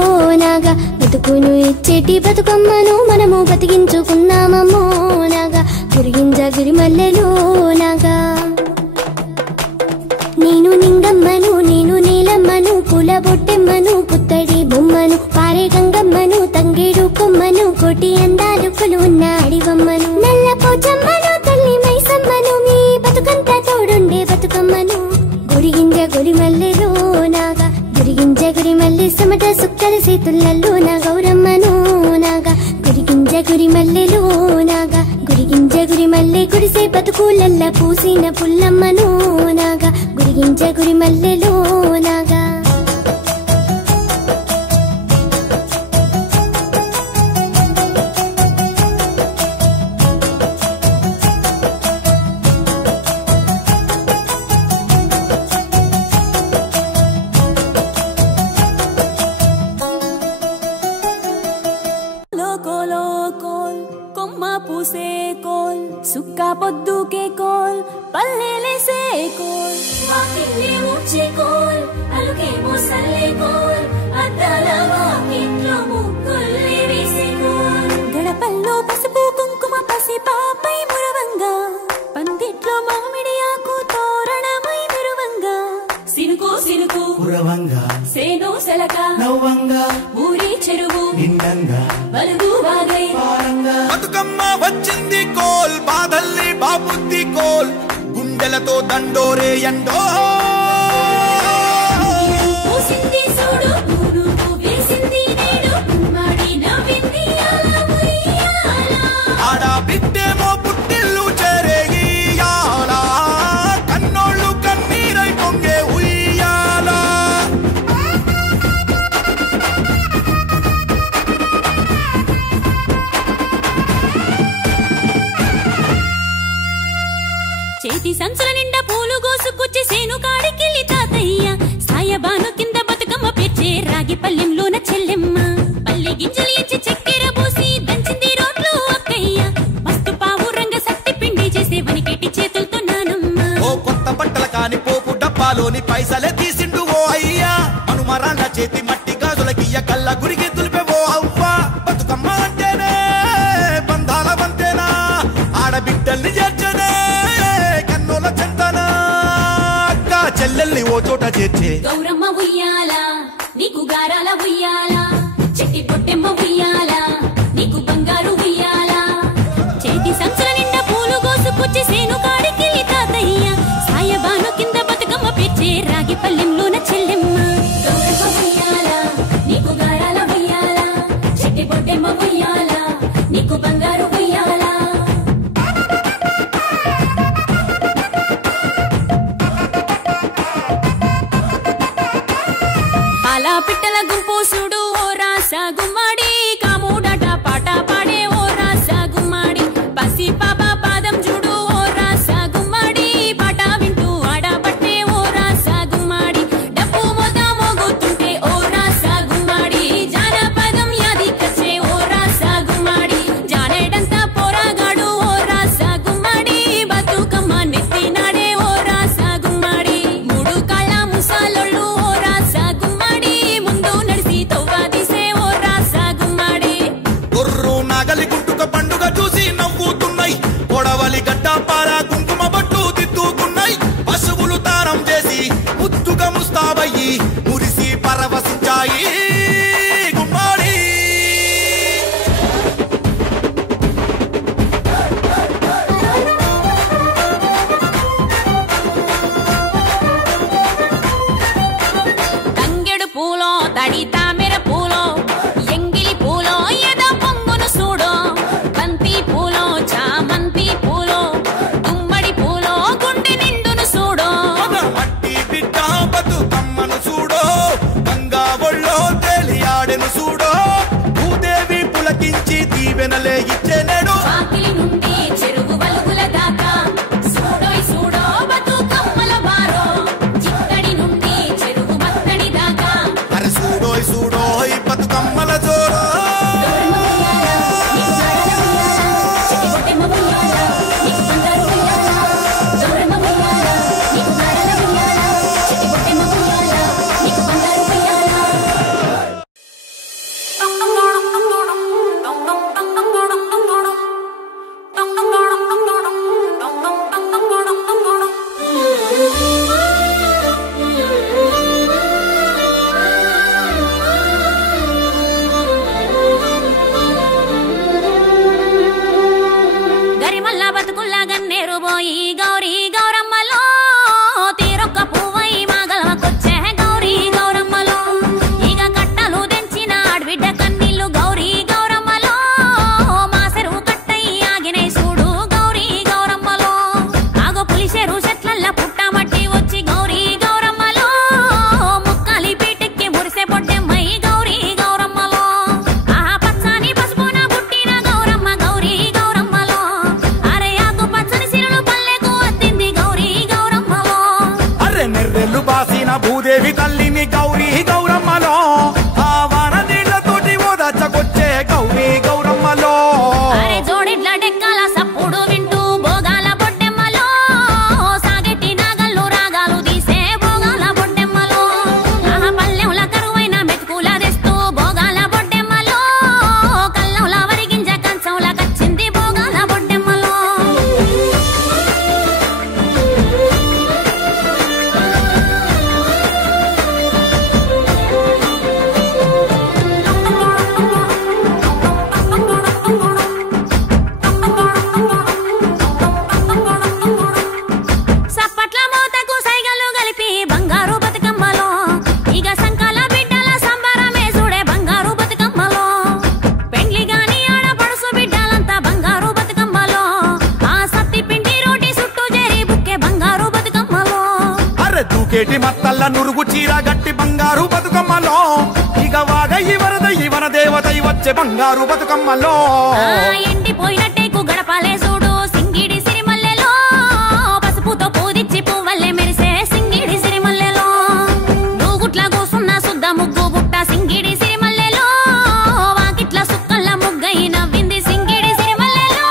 నాగా బతుకును ఇచ్చేటి బతుకమ్మను మనము బతికించుకున్నామమ్మో నాగా గురిగింజ గురి మల్లెలో నాగా నేను నింగమ్మను నేను నీలమ్మను పూల బొట్టెమ్మను పుత్తడి బొమ్మను పారే గంగమ్మను తంగేడు కొమ్మను కోటి అందాలుకులు ఉన్న అడివమ్మను నల్ల పోచమ్మను తల్లి మైసమ్మను మీ బతుకంతా తోడుండే బతుకమ్మను గురిగింజ గురి మల్లెలో నాగా గురిగింజ గురి మల్లె సమట సుక్కల సేతులలో నా గౌరమ్మను నాగా గురిగింజ గురి మల్లెలో నాగా గురిగింజ గురి మల్లె గుడిసే బతుకులల్ల పూసిన పుల్లమ్మను నాగా గురిగింజ గురి మల్లెలో నాగా పూసే కోల్ సుక్కా పొద్దుకే కోల్ పల్లెలేసే కోల్ వాకిల్లే ఊడ్చే కోల్ అలుకేమో సల్లే కోల్ అద్దాల వాకిట్లో ముగ్గుల్లే వేసే కోల్ గడపల్లో పసుపు కుంకుమ పసి పాపై మురవంగా పందిట్లో మామిడి ఆకు తోరణమై మెరువంగా సినుకు సినుకు పురవంగా సేను సెలక నవ్వంగా ఊరి చెరువు నిండంగా బలుగు వాగై బతుకమ్మ వచ్చింది కోల్ బాధల్ని బాబుద్ది కోల్ గుండెలతో దండోరే ఎండో పూసింది చూడు నువ్వు వేసింది నేడు మాడి నవ్వింది అలా ఉయ్యాల ఆడ బిడ్డేమో పుట్టిల్లు చెరేగియాల కన్నోళ్ళు కన్నీరై పొంగే ఉయ్యాల చేతి సంచుల నిండా పూలు గోసుకొచ్చి సేను కాడికెళ్ళి తాతయ్య సాయబాను కింద బతుకమ్మ పెచ్చే రాగి పల్లెంలోన చెల్లెమ్మ పల్లె గింజలు ఇచ్చి చక్కెర పోసి దంచింది రోడ్లు అక్కయ్య మస్తు పావు రంగ సత్తి పిండి చేసే వనికెట్టి చేతులతో నానమ్మ ఓ కొత్త బట్టల కాని పోపు డబ్బాలోని పైసలే తీసిండు ఓ అయ్యా అనుమరాళ్ళ చేతి మట్టి గాజులకియ్య కళ్ళ గురికి తులిపే ఓ అవ్వ బతుకమ్మ అంటేనే బంధాల వంతేనా ఆడబిడ్డల్ని చేర్చనే కన్నుల చెంతనా అక్క చెల్లెలు తల్లి ఓ చోట చేర్చే గౌరమ్మ ఉయ్యాల నీకు గారాల ఉయ్యాల చెట్టి పొట్టెమ్మ ఉయ్యాల నీకు బంగారు ఉయ్యాల చేతి సంచుల నిండా పూలు కోసుకొచ్చి సేను కాడికెళ్ళి తాతయ్య సాయబాను కింద బతుకమ్మ పెచ్చే రాగి పల్లెంలోన చెల్లెమ్మ గౌరమ్మ ఉయ్యాల నీకు గారాల ఉయ్యాల చెట్టి పొట్టెమ్మ ఉయ్యాల నీకు బంగారు ఉయ్యాల పాలా పిట్టల గుంపు చూడు ఓ రాస గుమ్మడి కాముడట పాట పాడే ఓ రాస గుమ్మడి పసి పాప పాదం చూడు ఓ రాస గుమ్మడి పాట వింటూ ఆడబట్టే ఓ రాస గుమ్మడి డప్పు మోత మోగుతుంటే ఓ రాస గుమ్మడి జానపదం యాదికొచ్చే ఓ రాస గుమ్మడి జానేడంతా పోరాగాడు ఓ రాస గుమ్మడి బతుకమ్మ నెత్తినాడే ఓ రాస గుమ్మడి మూడు కాళ్ళ ముసాలోళ్ళు ఓ రాస గుమ్మడి ముందు నడిసి తవ్వాదిసే ఓ రాస గుమ్మడి గొర్రు నాగలి గుట్టుక పండుగ చూసి నవ్వుతున్నాయి కొడవలి గడ్డ పార కుంకుమ బట్టు దిద్దుకున్నాయి పశువులు తారం చేసి ముద్దుగా ముస్తాబయ్యి మురిసి పరవశించాయి గుమ్మాడి తంగెడు పూలో తడి తామెర పూలో ఎంగిలి పూలో ఏదో పొంగును చూడో బంతి పూలో చామంతి పూలో గుమ్మడి పూలో గుండె నిండును చూడో మట్టి బిడ్డ బతుకమ్మను చూడో గంగా ఒళ్ళో తేలియాడెను చూడో భూదేవి పులకించి దీవెనలే ఇచ్చేనేడు వాకిలి నుండి చెరువు వలుగుల దాకా చూడోయ్ చూడో బతుకమ్మల బారో చిత్తడి నుండి చెరువు మత్తడి దాకా అరే చూడోయ్ చూడోయ్ బతుకమ్మల జోరో గౌరమ్మ ఉయ్యాల, నీకు గారాల ఉయ్యాల, చెట్టి పొట్టెమ్మ ఉయ్యాల, నీకు బంగారు ఉయ్యాల. గౌరమ్మ ఉయ్యాల, నీకు గారాల ఉయ్యాల, చెట్టి పొట్టెమ్మ ఉయ్యాల, నీకు బంగారు ఉయ్యాల. గరిమల్ల బతుకుల్లా గన్నేరు పోయి గౌరీ గౌరమ్మలో తీరొక్క పువ్వై మాగలవకొచ్చే గౌరీ గౌరమ్మలో ఇక కట్టలు తెంచిన ఆడబిడ్డ కన్నీళ్లు గౌరీ గౌరమ్మలో మాసెరు కట్టై ఆగినే చూడు గౌరీ గౌరమ్మలో ఆగో పులిసెరు చెట్లల్ల పుట్టమట్టి వచ్చి గౌరీ గౌరమ్మలో ముక్కలి పీటెక్కి మురిసే పొట్టెమ్మై గౌరీ గౌరమ్మలో ఆహా పచ్చని పసుపున పుట్టిన గౌరమ్మ గౌరీ గౌరమ్మలో అరే ఆకు పచ్చని సిరులు పల్లెకు అద్దింది గౌరీ గౌరమ్మలో అరే నెర్రెళ్ళు బాసిన భూదేవి తల్లిని గౌరీ గౌరమ్మలో ఆ వాన నీళ్లతోటి ఓదాచకొచ్చే గౌరీ గౌరమ్మలో అరే జోడిడ్ల డెక్కల సప్పుడు వింటూ భోగాల బొడ్డెమ్మలో సాగెట్టి నాగళ్ళు రాగాలు తీసే భోగాల బొడ్డెమ్మలో ఆహా పల్లెంల కరువైన మెతుకుల తెస్తూ భోగాల బొడ్డెమ్మలో కల్లంల వరిగింజ కంచంల కచ్చింది భోగాల బొడ్డెమ్మలో సప్పట్ల మోతకు సైగలు కలిపి బంగారు బతుకమ్మలో ఇక సంకాల బిడ్డల సంబరమే చూడే బంగారు బతుకమ్మలో పెండ్లి గాని ఆడ పడుసు బిడ్డలంతా బంగారు బతుకమ్మలో ఆ సత్తి పిండి రోటి చుట్టూ చేరి బుక్కే బంగారు బతుకమ్మలో అరే దూకేటి మత్తల్ల నురుగు చీర గట్టి బంగారు బతుకమ్మలో ఇక వాగయి వరదయి వన దేవతై వచ్చే బంగారు బతుకమ్మలో ఆ ఎండిపోయినట్టేకు గడపాలే చూడు సింగిడి సిరిమల్లెలో పసుపుతో పూదిచ్చి పువ్వల్లే మెరిసే సింగిడి సిరిమల్లెలో దూగుట్ల కూసున్న సుద్ద ముగ్గు బుట్ట సింగిడి సిరిమల్లెలో వాకిట్ల సుక్కల్ల ముగ్గై నవ్వింది సింగిడి సిరిమల్లెలో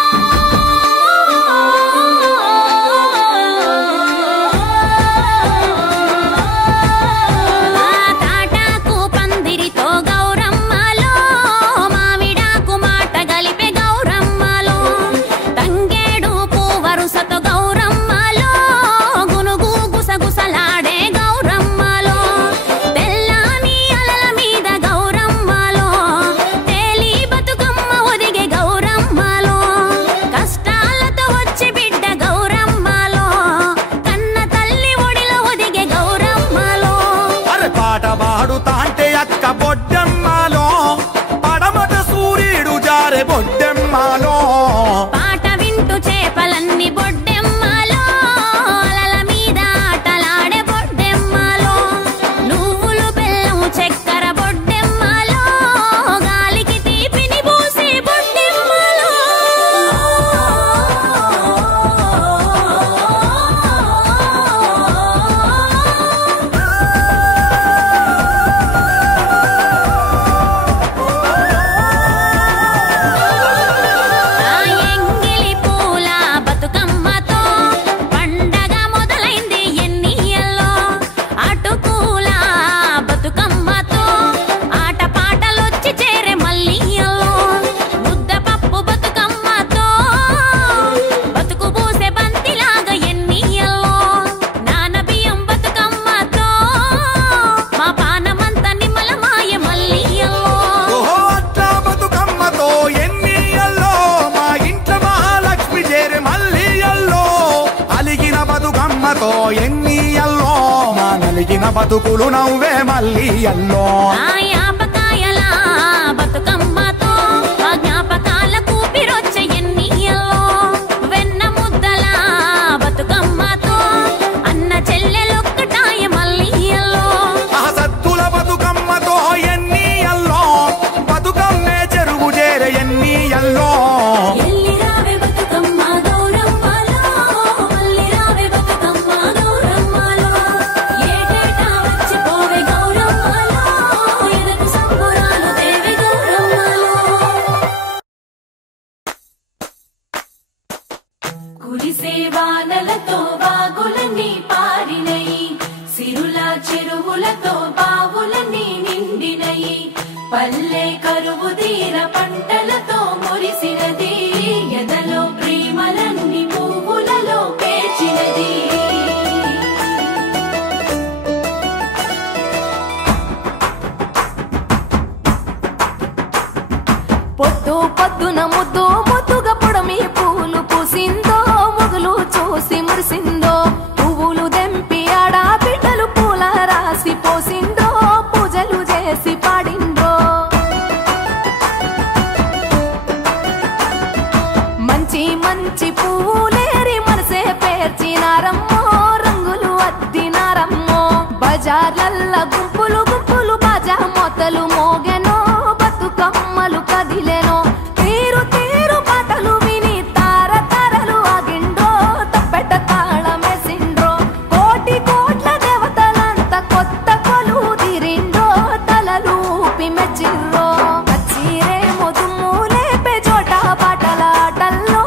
ఆ తాటాకు పందిరితో గౌరమ్మలో మావిడాకు మాట గలిపే గౌరమ్మలో తంగి జరిగిన బతుకులు నవ్వే మళ్ళీ ఎల్లో ఆ యాపకాయల బతుకమ్మతో ఆ జ్ఞాపకాల కూపిరొచ్చే ఎన్నియల్లో వెన్న ముద్దల బతుకమ్మతో అన్న చెల్లెలొక్కటాయ మళ్ళీ ఎల్లో ఆ సత్తుల బతుకమ్మతో ఎన్ని ఎల్లో బతుకమ్మే చెరువు చేరే ఎన్ని ఎల్లో ఎల్లిరావే బతుకమ్మ గౌరమ్మలో మల్లిరావే బతుకమ్మ గౌరమ్మలో ఏటేటా వచ్చిపోవే గౌరమ్మలో ఎదకు సంబురాలు దేవి గౌరమ్మలో కురిసే వానలతో వాగులన్నీ పారినయి సిరుల చెరువులతో బావులన్నీ నిండినయి పల్లె కరువు తీర పంటలతో మురిసినది ఎదలో ప్రేమలన్నీ పువ్వులలో పేర్చినది పొద్దు పొద్దున ముద్దు ముద్దుగా పొడమి పూలు పూసిందో మొగులు చూసి మురిసిందో పువ్వులు దెంపి ఆడా బిడ్డలు పూల రాసి పోసిందో పూజలు చేసి పాడిందో మంచి మంచి పూలేరి మనసే పేర్చినారమ్మో రంగులు అద్దినారమ్మో బజార్లల్ల గుంపులు గుంపులు బాజా మొతలు మోగెనో బతుకమ్మలు కదిలెనో తీరు తీరు పాటలు విని తార తారలు ఆగిండ్రో తప్పెట తాళమేసిండ్రో కోటి కోట్ల దేవతలంతా కొత్త కొలు తీరిండ్రో తలలు ఊపి మెచ్చిర్రో కచ్చిరే మొదుము లేపే చోట పాటల ఆటల్లో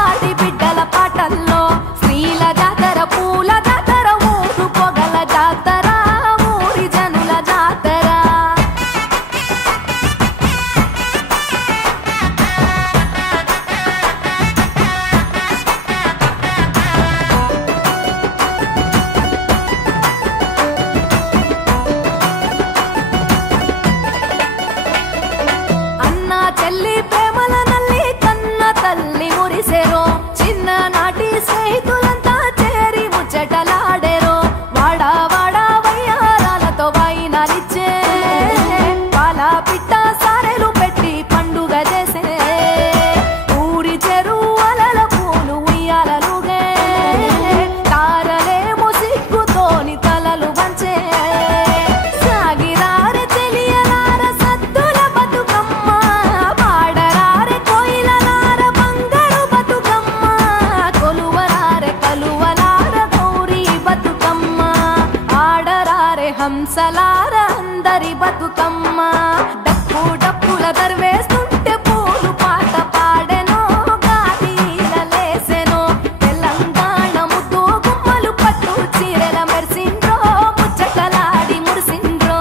ఆడి బిడ్డల పాటల్లో స్త్రీల జాతర పూల జాతర ఊరు పొగల జాతర ఊరి జనుల జాతర అన్న చెల్లి ప్రేమల నల్లి కన్న తల్లి మురిసెరో చిన్ననాటి స్నేహితులంతా చేరి ముచ్చటలాడెరో వాడా వాడా వయ్యారాలతో వాయినాలిచ్చే పాల పిట్ట సారెలు పెట్టి పండుగ చేసే ఊరి చెరువుల పూలు ఉయ్యాలలుగే తారలేమో సిగ్గుతోని తలలు వంచే సాగిరారె తెలియలార సద్దుల బతుకమ్మ పాడరారె కోయిలలార బంగారు బతుకమ్మ కొలువరారె కలువలార గౌరీ బతుకమ్మ ఆడరారె హంసలార అందరి బతుకమ్మ డప్పు డప్పుల దర్వేస్తుంటే పూలు పాట పాడెనో గాలిలలేసెనో తెలంగాణ ముద్దు గుమ్మలు పట్టు చీరెల మెరిసిండ్రో ముచ్చటలాడి మురిసిండ్రో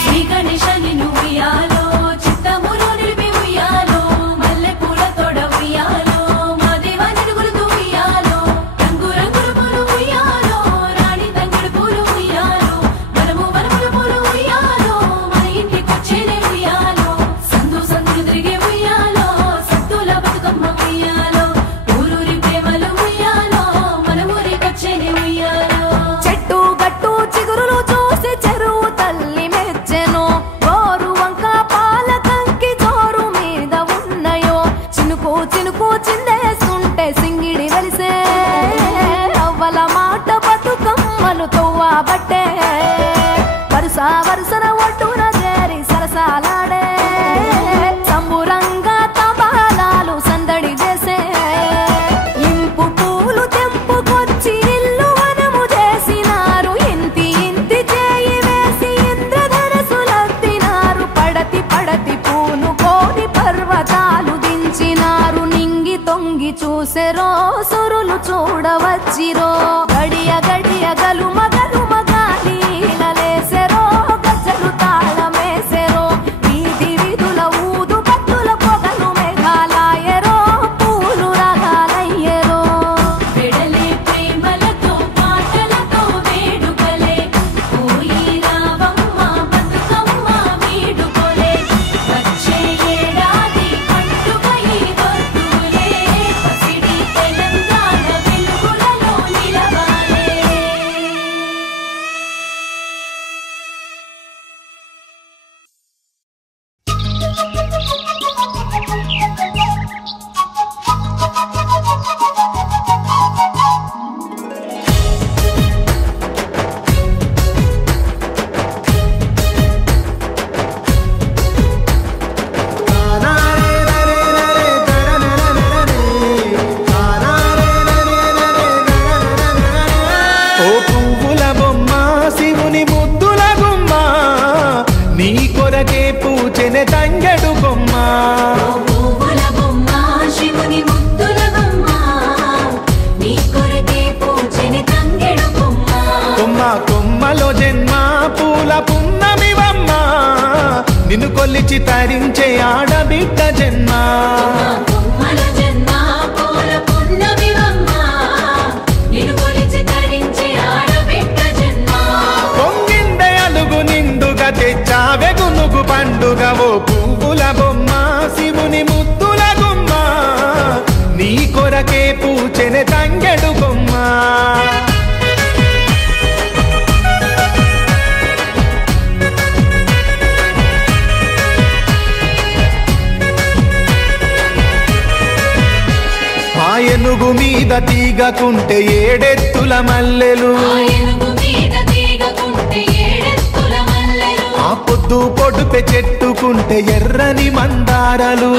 శ్రీ గణేశని నువ్వియాలో చిత్తములు నిలిపి ఉయ్యాలో మల్లె పూల తోడ ఉయ్యాలో మా దేవా నిడుగులు ఉయ్యాలో రంగు రంగుల పూలు ఉయ్యాలో రాణి తంగుడు పూలు ఉయ్యాలో వనము వనముల పూలు ఉయ్యాలో మన ఇంటికొచ్చేనే ఉయ్యాలో సందు సందులు తిరిగే ఉయ్యాలో సత్తుల బతుకమ్మ ఉయ్యాలో ఊరూరి ప్రేమలు ఉయ్యాలో మన ఊరికొచ్చేనే ఉయ్యాలో చెట్టు గట్టు చిగురులు చూసి చెరువు తల్లి మెచ్చెను గోరు వంక పాల కంకి జోరు మీద ఉన్నయో చినుకు చినుకు చిందేస్తుంటే సింగిడి వెలిసే అవ్వల మాట బతుకమ్మలు తవ్వబట్టే వరుస వరుసన ఒడ్డున చేరి సరసాలాడే సంబురంగా తబాలాలు సందడి చేసే ఇంపు పూలు తెంపుకొచ్చి ఇల్లు వనము చేసినారు ఇంతి ఇంతి చేయి వేసి ఇంద్రధనసులత్తినారు పడతి పడతి పూను కోని పర్వతాలు దించినారు నింగి తొంగి చూసెరో సురులు చూడవచ్చిరో గడియ గడియ గలుమ గలుమ గాలిలలేసెరో గజ్జలు తాళమేసెరో వీధి వీధుల ఊదు బత్తుల పొగలు మేఘాలాయరో పూలు రాగాలయ్యరో వెడలే ప్రేమలతో పాటలతో వేడుకలే పోయి రావమ్మ బతుకమ్మ నిన్ను కొలిచి తరించే ఆడబిడ్డ జన్మ కొమ్మల జన్మ పూల పున్నమివమ్మ నిన్ను కొలిచి తరించే ఆడబిడ్డ జన్మ పొంగిందే అలుగు నిండుగా తెచ్చావే గునుగు పండుగ ఓ పువ్వుల బొమ్మ శివుని ముద్దుల గుమ్మ నీ కొరకే పూచెనే తంగెడు బొమ్మ ఏనుగు మీద తీగకుంటే ఏడెత్తుల మల్లెలు ఆ పొద్దు పొడుపె చెట్టుకుంటే ఎర్రని మందారలు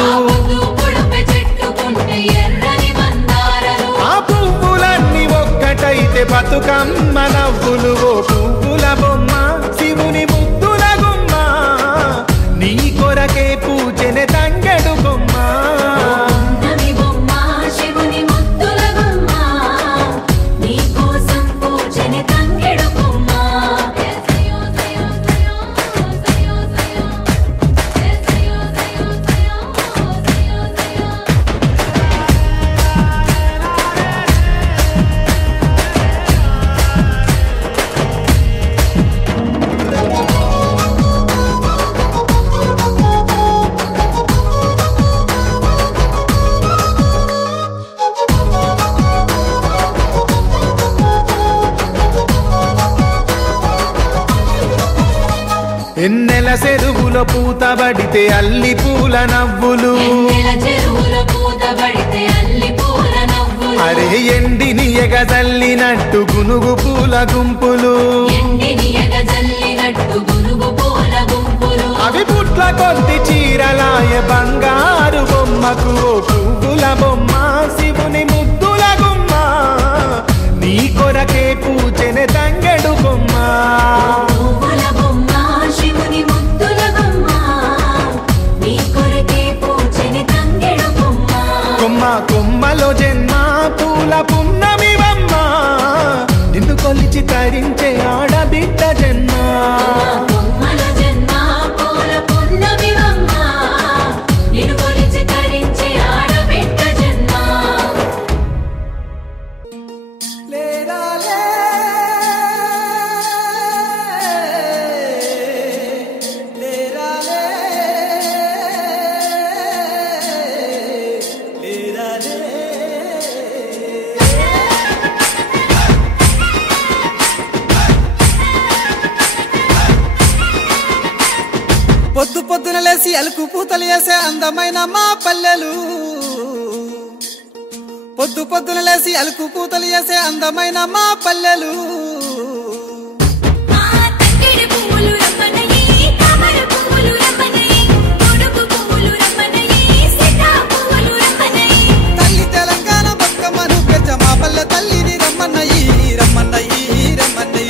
ఆ పువ్వులన్నీ ఒక్కటైతే బతుకమ్మ నవ్వులు ఓ పువ్వుల బొమ్మ శివుని ముద్దుల గుమ్మ నీ కొరకే పూజనే తంగెడు బొమ్మ ఎన్నెల చెరువులో పూతబడితే అల్లి పూల నవ్వులు అరే ఎండిని ఎగజల్లినట్టు గునుగు పూల గుంపులు అవి పుట్ల కొద్ది చీరలాయ బంగారు బొమ్మకు ఓ పువ్వుల బొమ్మ శివుని ముద్దుల గుమ్మ నీ కొరకే పూజనే తంగెడు బొమ్మ కొమ్మ కొమ్మలో జన్మ పూల పున్నమివమ్మ నిన్ను కొలిచి తరించే ఆడబిడ్డ జన్మ పొద్దు పొద్దున లేసి అలుకు పూతలు వేసే అందమైన మా పల్లెలు పొద్దు పొద్దున లేసి అలుకు పూతలు వేసే అందమైన మా పల్లెలు తల్లి తెలంగాణ బతుకమ్మను పెద్ద మా పల్లె తల్లిని రమ్మన్నయి రమ్మన్నయి రమ్మన్నయి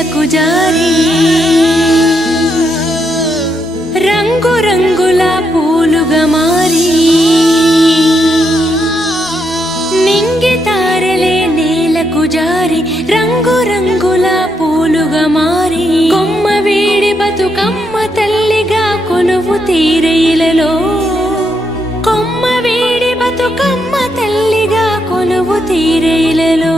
నేలకు జారి రంగు రంగుల పూలుగా మారి నింగి తారలే నేలకు జారి రంగు రంగుల పూలుగా మారి కొమ్మ వేడి బతుకమ్మ తల్లిగా కొలువు తీరైలలో కొమ్మ వేడి బతుకమ్మ తల్లిగా కొలువు తీరైలలో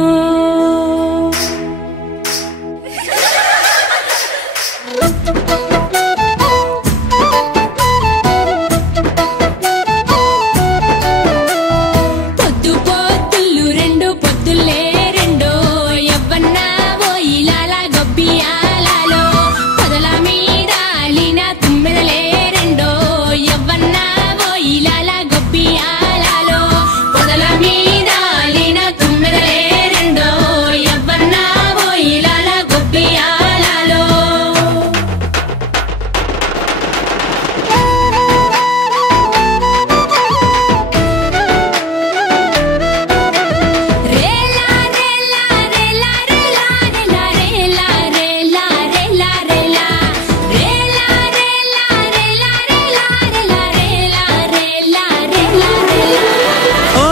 పొద్దు పొద్దులు రెండు పొద్దులే రెండో యవ్వన్న ఓయిలాల గొబ్బియాలలో పొదల మీద అలిన తుమ్మెదలే రెండో యవ్వన్న ఓయిలాల గొబ్బియాలలో పొదల మీద అలిన తుమ్మెదలే రెండో యవ్వన్న ఓయిలాల గొబ్బియాలలో రేలా రేలా రేలా రేలా రేలా రేలా రేలా రేలా రేలా రేలా రేలా రేలా రేలా రేలా రేలా రేలా రేలా ఓ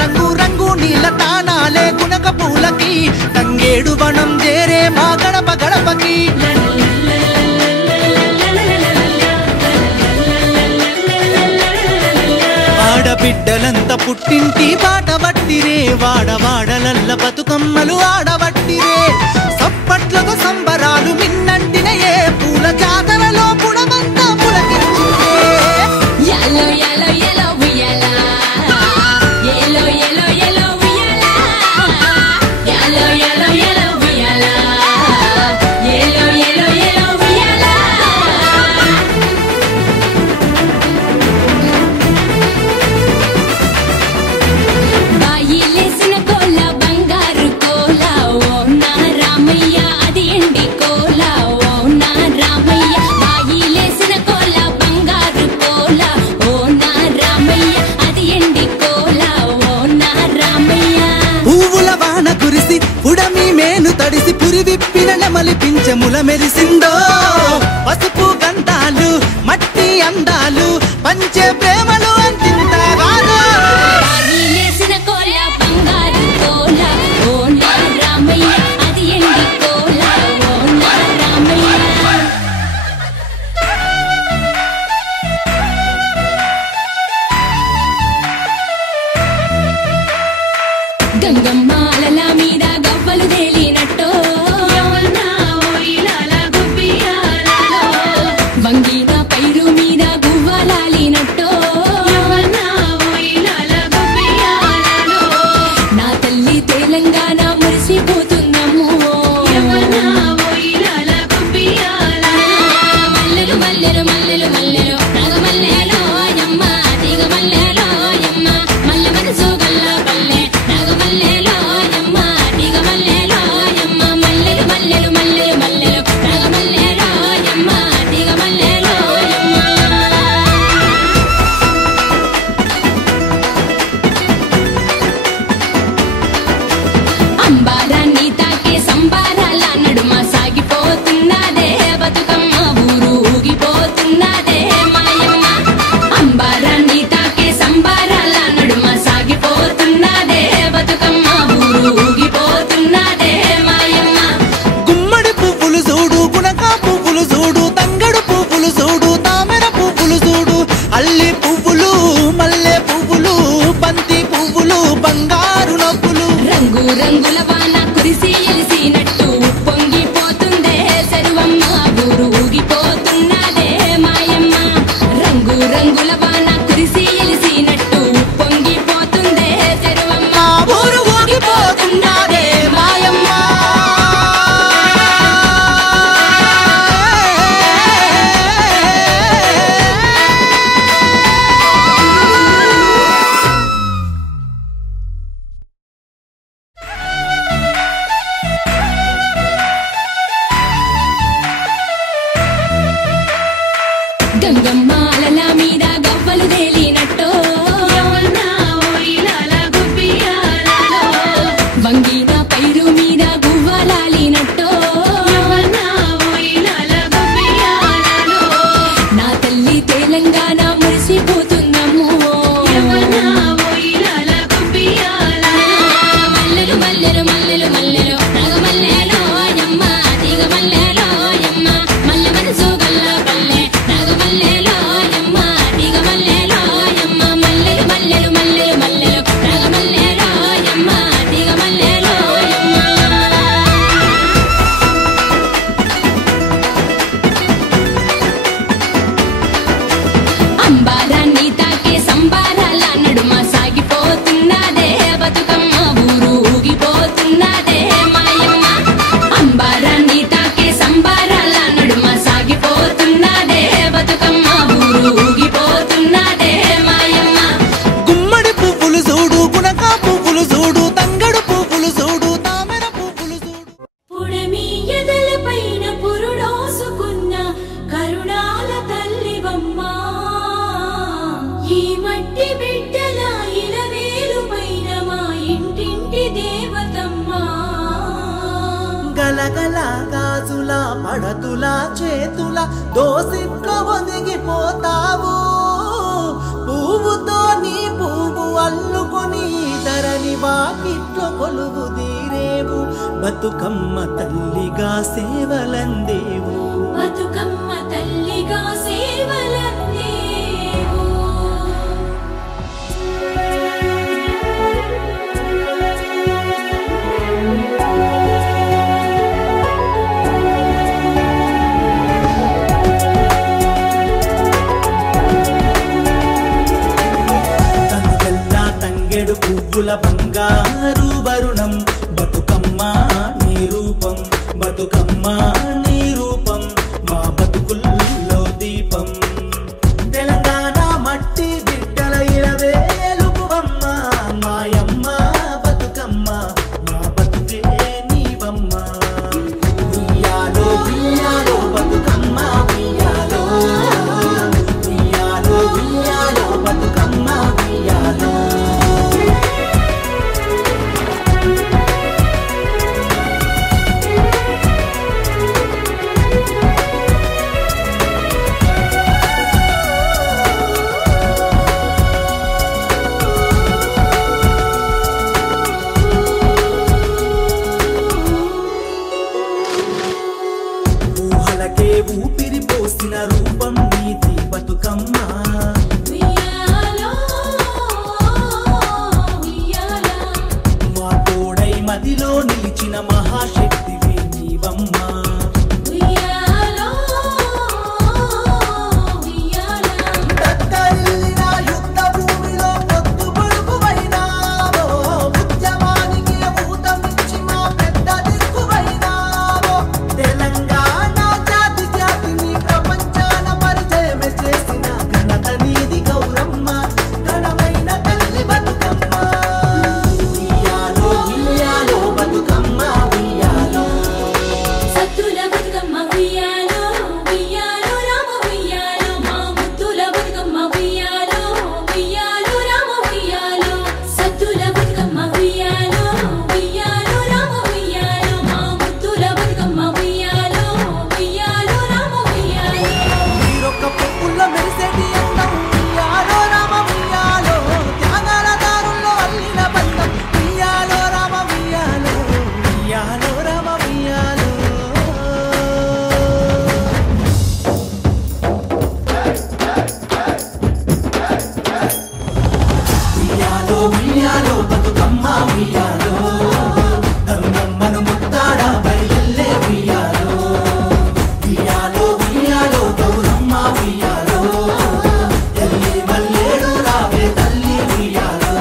రంగు రంగు నీళ్ళ తానాలే గునక పూలకి తంగేడు వనం చేరే మా గడప గడపకి ఆడబిడ్డలంత పుట్టింటి బాట పట్టిరే వాడవాడలల్ల బతుకమ్మలు ఆడబట్టిరే సప్పట్లతో సంబరాలు మిన్నంటినయే పూల జాతరలో పుడమంతా పులకించిరే yellow yellow yellow ఉయ్యాల yellow yellow yellow ఉయ్యాల yellow yellow yellow ఉయ్యాల yellow yellow yellow ఉయ్యాల బాయిలేసిన కోల బంగారు కోల ఓ నా రామయ్య అది ఎండి కోల ఓ నా రామయ్య బాయిలేసిన కోల బంగారు కోల ఓ నా రామయ్య అది ఎండి కోల ఓ నా రామయ్య పువ్వుల వాన కురిసి ఉడమి మేను తడిసి పురి విప్పిన నెమలి పింఛముల మెరిసిందో పసుపు గంధాలు మట్టి అందాలు పంచే ప్రేమలు అంతింతాగా బాయిలేసిన కోల బంగారు కోల ఓ నా రామయ్య అది ఎండి కోల ఓ నా రామయ్య గంగమ్మాలల మీద గవ్వలు తేలినట్టో వంగిన పైరు మీద గువ్వలాలినట్టో నా తల్లి తెలంగాణ మురిసిపోతుందమ్మో మల్లెలు మల్లెలు మల్లెలు మల్లెలు నాగమల్లెలో యమ్మ తీగ మల్లెలో యమ్మ మల్లె మనసు గల్ల పల్లె నాగమల్లెలో యమ్మ తీగ మల్లెలో యమ్మ మల్లెలు మల్లెలు మల్లెలు మల్లెలు నాగమల్లెలో యమ్మ తీగ మల్లెలో యమ్మ అంబారాన్ని తాకే సంబారాల నడుమ సాగిపోతున్నదే బతుకమ్మ ఊరు ఊగిపోతున్నదే మాయమ్మ అంబారాన్ని తాకే సంబారాల నడుమ సాగిపోతున్నదే బతుకమ్మ ఊరు ఊగిపోతున్నదే మాయమ్మ గుమ్మడి పువ్వులు చూడు గునక పువ్వులు చూడు తంగడు పువ్వులు చూడు తామర పువ్వులు చూడు అల్లి పువ్వులు మల్లె పువ్వులు బంతి పువ్వులు బంగారు నవ్వులు రంగు రంగుల వాన కురిసి ఎలిసినట్టు పొంగిపోతుందే సరువమ్మ ఊరు ఊగిపోతున్నదే మాయమ్మ రంగు రంగుల వాన కురిసి ఎలిసినట్టు పొంగిపోతుందే సరువమ్మ మా ఊరు ఊగిపోతున్నదే మాయమ్మ ఇంటి బిడ్డల ఇలవేలు పైన మా ఇంటింటి దేవతమ్మా గలగల గాజుల పడతుల చేతుల దోసిట్లో ఒదిగిపోతావు పువ్వుతో నీ పువ్వు అల్లుకొని ధరణి వాకిట్లో కొలువు తీరేవు బతుకమ్మ తల్లిగా సేవలందేవు బతుకమ్మ తల్లిగా సేవలందేవు పువ్వుల బంగారు వరుణం బతుకమ్మ నీ రూపం బతుకమ్మ నీ రూపం మా బతుకుల్లో దీపం తెలంగాణ మట్టి బిడ్డల ఇలవేలుపువమ్మ మాయమ్మ బతుకమ్మ మా బతుకే నీవమ్మ ఉయ్యాలో ఉయ్యాలో బతుకమ్మ ఉయ్యాలో ఉయ్యాలో ఉయ్యాలో బతుకమ్మ ఉయ్యాలో ఊపిరి పోసిన రూపం నీది బతుకమ్మ ఉయ్యాలో ఉయ్యాలా మా తోడై మదిలో నిలిచిన మహాశక్తివి నీవమ్మ ఉయ్యాలో ఉయ్యాలా దత్తరిల్లిన యుద్ధ భూమిలో పొద్దు పొడుపువైనావో ఉద్యమానికి ఊతమిచ్చి మా పెద్ద దిక్కువైనావో తెలంగాణ జాతి జాతిని ప్రపంచాన పరిచయం చేసిన ఘనత నీది గౌరమ్మ ఘనమైన తల్లి బతుకమ్మ ఉయ్యాలో ఉయ్యాలో బతుకమ్మ ఉయ్యాలో సత్తుల బతుకమ్మ ఉయ్యాలో ఉయ్యాలో రామ ఉయ్యాలో మా ముత్తుల బతుకమ్మ ఉయ్యాలో ఉయ్యాలో రామ ఉయ్యాలో సత్తుల బతుకమ్మ ఉయ్యాలో ఉయ్యాలో రామ ఉయ్యాలో మా ముత్తుల బతుకమ్మ ఉయ్యాలో ఉయ్యాలో రామ ఉయ్యాలో మీరొక్క పువ్వుల మెరిసేటి అందం ఉయ్యాలో రామ ఉయ్యాలో త్యాగాల దారుల్లో అల్లిన బంధం ఉయ్యాలో రామ ఉయ్యాలో ఉయ్యాలో రామ ఉయ్యాలో ఉయ్యాలో ఉయ్యాలో బతుకమ్మ ఉయ్యాలో గంగమ్మను ముత్తాడ బయలెల్లే ఉయ్యాలో ఉయ్యాలో ఉయ్యాలో గౌరమ్మ ఉయ్యాలో ఎల్లి మల్లేడు రావే తల్లి ఉయ్యాలో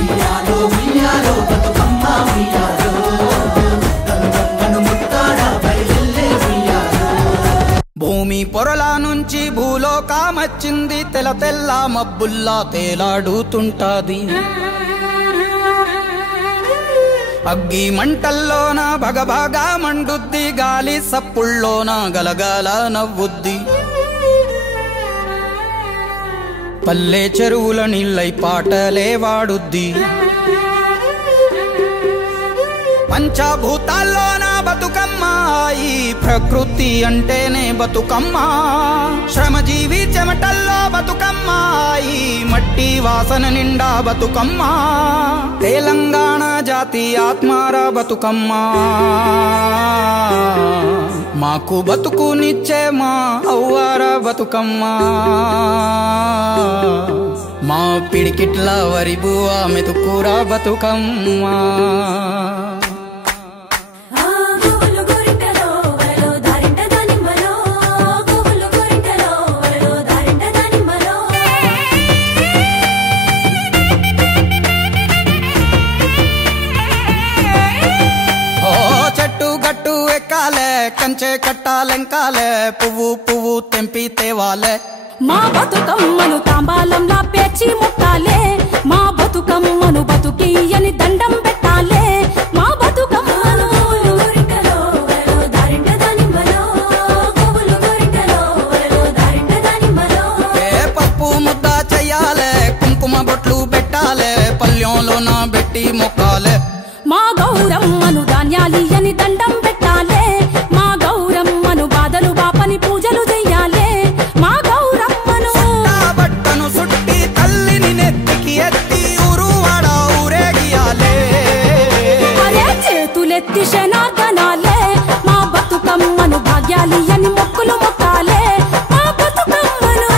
ఉయ్యాలో ఉయ్యాలో బతుకమ్మ ఉయ్యాలో గంగమ్మను ముత్తాడ బయలెల్లే ఉయ్యాలో భూమి పొరల నుంచి భూలోకమచ్చింది తెల తెల్ల మబ్బుల్లా తేలాడుతుంటాది అగ్గి మంటల్లోన భగభగా మండుద్ది గాలి సప్పుల్లోన గలగల నవ్వుద్ది పల్లె చెరువుల నీళ్ళై పాటలే వాడుద్ది పంచభూతాల్లోన బతుకమ్మ ఈ ప్రకృతి అంటేనే బతుకమ్మ శ్రమజీవి చెమటల్లో బతుకమ్మ ఈ మట్టి వాసన నిండా బతుకమ్మ తెలంగాణ జాతి ఆత్మార బతుకమ్మ మాకు బతుకునిచ్చే మా అవ్వార బతుకమ్మ మా పిడికిట్ల వరి బువ్వ మెతుకురా బతుకమ్మ గోగులు గోరింటలో వరలో దారింట దానిమ్మలో గోగులు గోరింటలో వరలో దారింట దానిమ్మలో ఓ చెట్టు గట్టు ఎక్కాలే కంచె కట్టాలెంకాలే పువ్వు పువ్వు తెంపి తేవాలే మా బతుకమ్మను తాంబాలంలా పేర్చి ముట్టాలే మా బతుకమ్మను బతుకియ్యని దండం పెట్టాలే మా బతుకమ్మను గోగులు గోరింటలో వరలో దారింట దానిమ్మలో గోగులు గోరింటలో వరలో దారింట దానిమ్మలో ఏ పప్పు ముద్ద చెయ్యాలే బొట్లు పెట్టాలే పల్లెంలోన పెట్టి మొక్కాలే మా గౌరమ్మను ధాన్యాలియని దండం పెట్టాలే మా గౌరమ్మను బాధలు బాపని పూజలు చెయ్యాలే మా గౌరమ్మను బట్టను సుట్టి తల్లిని నెత్తికి ఎత్తి ఊరువాడ ఊరేగియాలే అరే చేతులెత్తి శనార్దనాలే మా బతుకమ్మను భాగ్యాలియని మొక్కులు మొక్కాలే మా బతుకమ్మను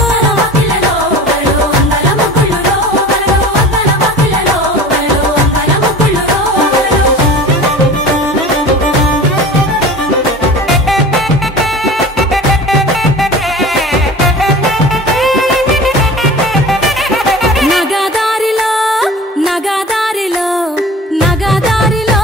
నగదారిలో నగదారిలో నగదారిలో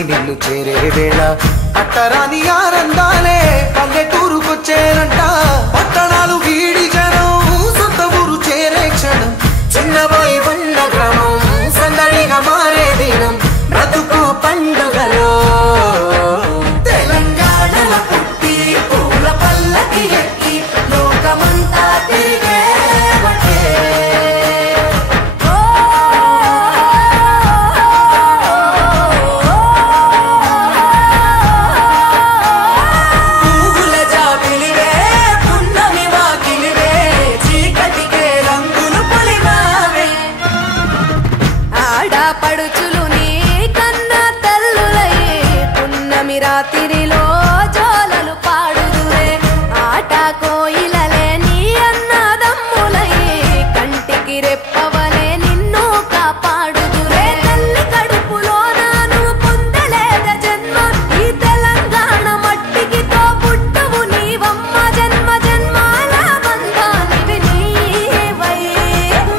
ఇంటి నిన్ను చేరే వేళ అట్టరాని ఆనందాలే పల్లెటూరుకొచ్చేనంట పట్టణాలు వీడి జనం సొంత ఊరు చేరే క్షణం చిన్నబోయి బండ గ్రామం సందడిగా మారే దినం బ్రతుకు పండుగలో తెలంగాణల పుట్టి పూల పల్లకి ఎక్కి లోకమంతా తిరిగే పడుచులు నీ కన్నా తల్లులయ్యే పున్నమి రాత్రిలో జోలలు పాడుదురే ఆట కోయిలలే నీ అన్నదమ్ములయ్యే కంటికి రెప్పవలే నిన్ను కాపాడుదురే తల్లి కడుపులో నాను పొందలేద జన్మ ఈ తెలంగాణ మట్టికి తో పుట్టవు నీవమ్మ జన్మ జన్మాల బంధానివి నీవై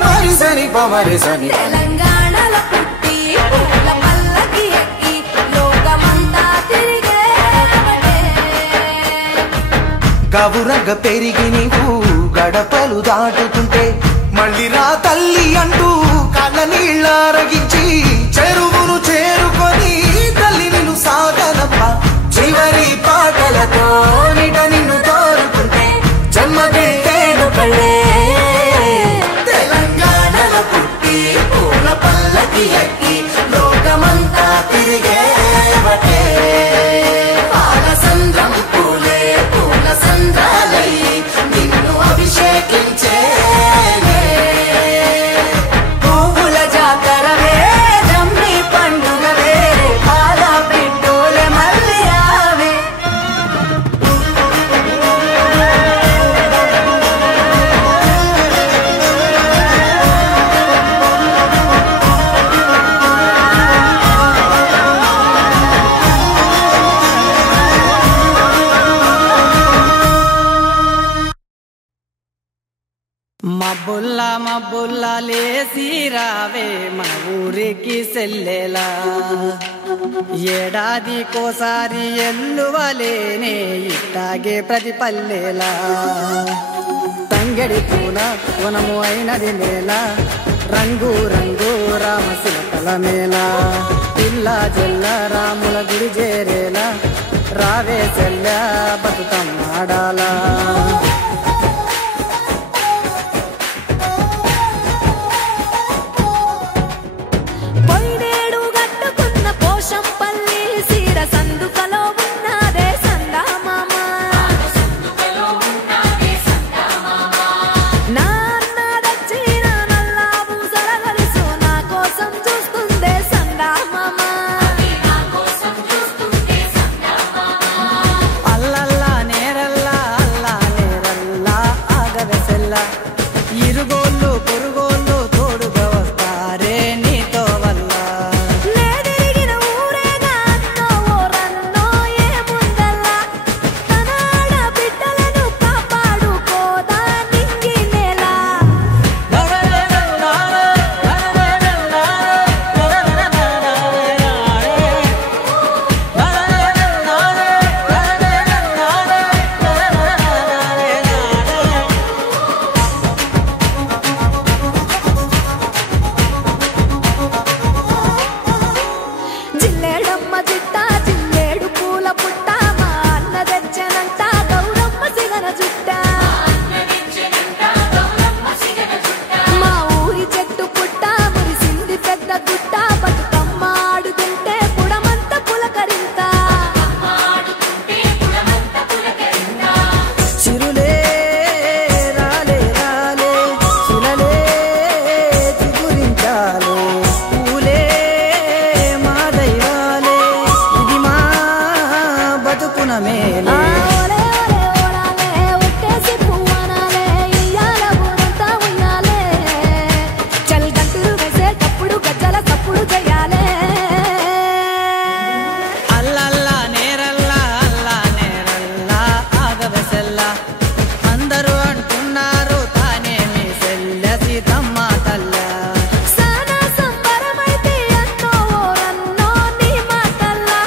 మరిసని పమరిసని గవురగ పెరిగి నీవు గడపలు దాటుతుంటే మళ్ళీ రా తల్లి అంటూ కళ్ళ నీళ్ళరగించి చెరువును చేరుకొని తల్లి నిన్ను సాగనప్ప చివరి పాటలతో నిట నిన్ను తోరుకుంటే జన్మదిట్టేను కళ్ళే తెలంగాణలో పుట్టి పూల పల్లకి ఎక్కి లోకమంతా తిరిగే వటే పాలసంద్రం పూలే పూల సంద్రాలై నిన్ను అభిషేకించే పువ్వుల జాతరవే జమ్మి పండుగవే పాల పిట్టోలే మళ్ళీ రావే మబ్బుల్లా లేసి రావే మన ఊరికి సెల్లెలా ఏడాదికోసారి ఎల్లువలేనే ఇట్టాగే ప్రతి పల్లెలా తంగడి పూల వనము అయినది నేల రంగు రంగు రామశిల్పల మేళ పిల్ల జల్ల రాముల గుడి చేరేలా రావే సెల్ల బతుకమ్మాడాలా పోషంపల్లి సీర సందుకలో ఉన్నదే సందామామ నాన్న దచ్చిన నల్లావు సరగలుసు నా కోసం చూస్తుందే సందామామ అల్లల్లా నేరల్లా ఆగవెసెల్ల ఇరుగోళ్ళు పొరుగోళ్ళు తోడుగా వస్తారే నీతో వల్ల జిల్లేడమ్మ జిట్ట జిల్లేడు పూల పుట్ట మా అన్న తెచ్చనంట గౌరమ్మ సిగన జుట్ట మా ఊరి చెట్టు పుట్ట మురిసింది పెద్ద గుట్ట బతుకమ్మ ఆడుతుంటే పుడమంత పులకరింత చిరులే రాలే రాలే చిలలే చిగురించాలే పూలే మా దైవాలే ఇది మా బతుకున మేలే ఓలే ఓలే ఓలాలే ఒట్టేసి పువ్వనాలే ఇయ్యాల ఊరంతా ఉయ్యాలే చల్ గంటులు వేసేటప్పుడు గజ్జల సప్పుడు చేయాలే అల్లల్లా నేరల్లా ఆగవెసెల్ల అందరూ అంటున్నారు తానే మీ సెల్ల సీతమ్మ తల్ల సానా సంబరమైతే అన్నో ఓరన్నో నీ మాటల్లా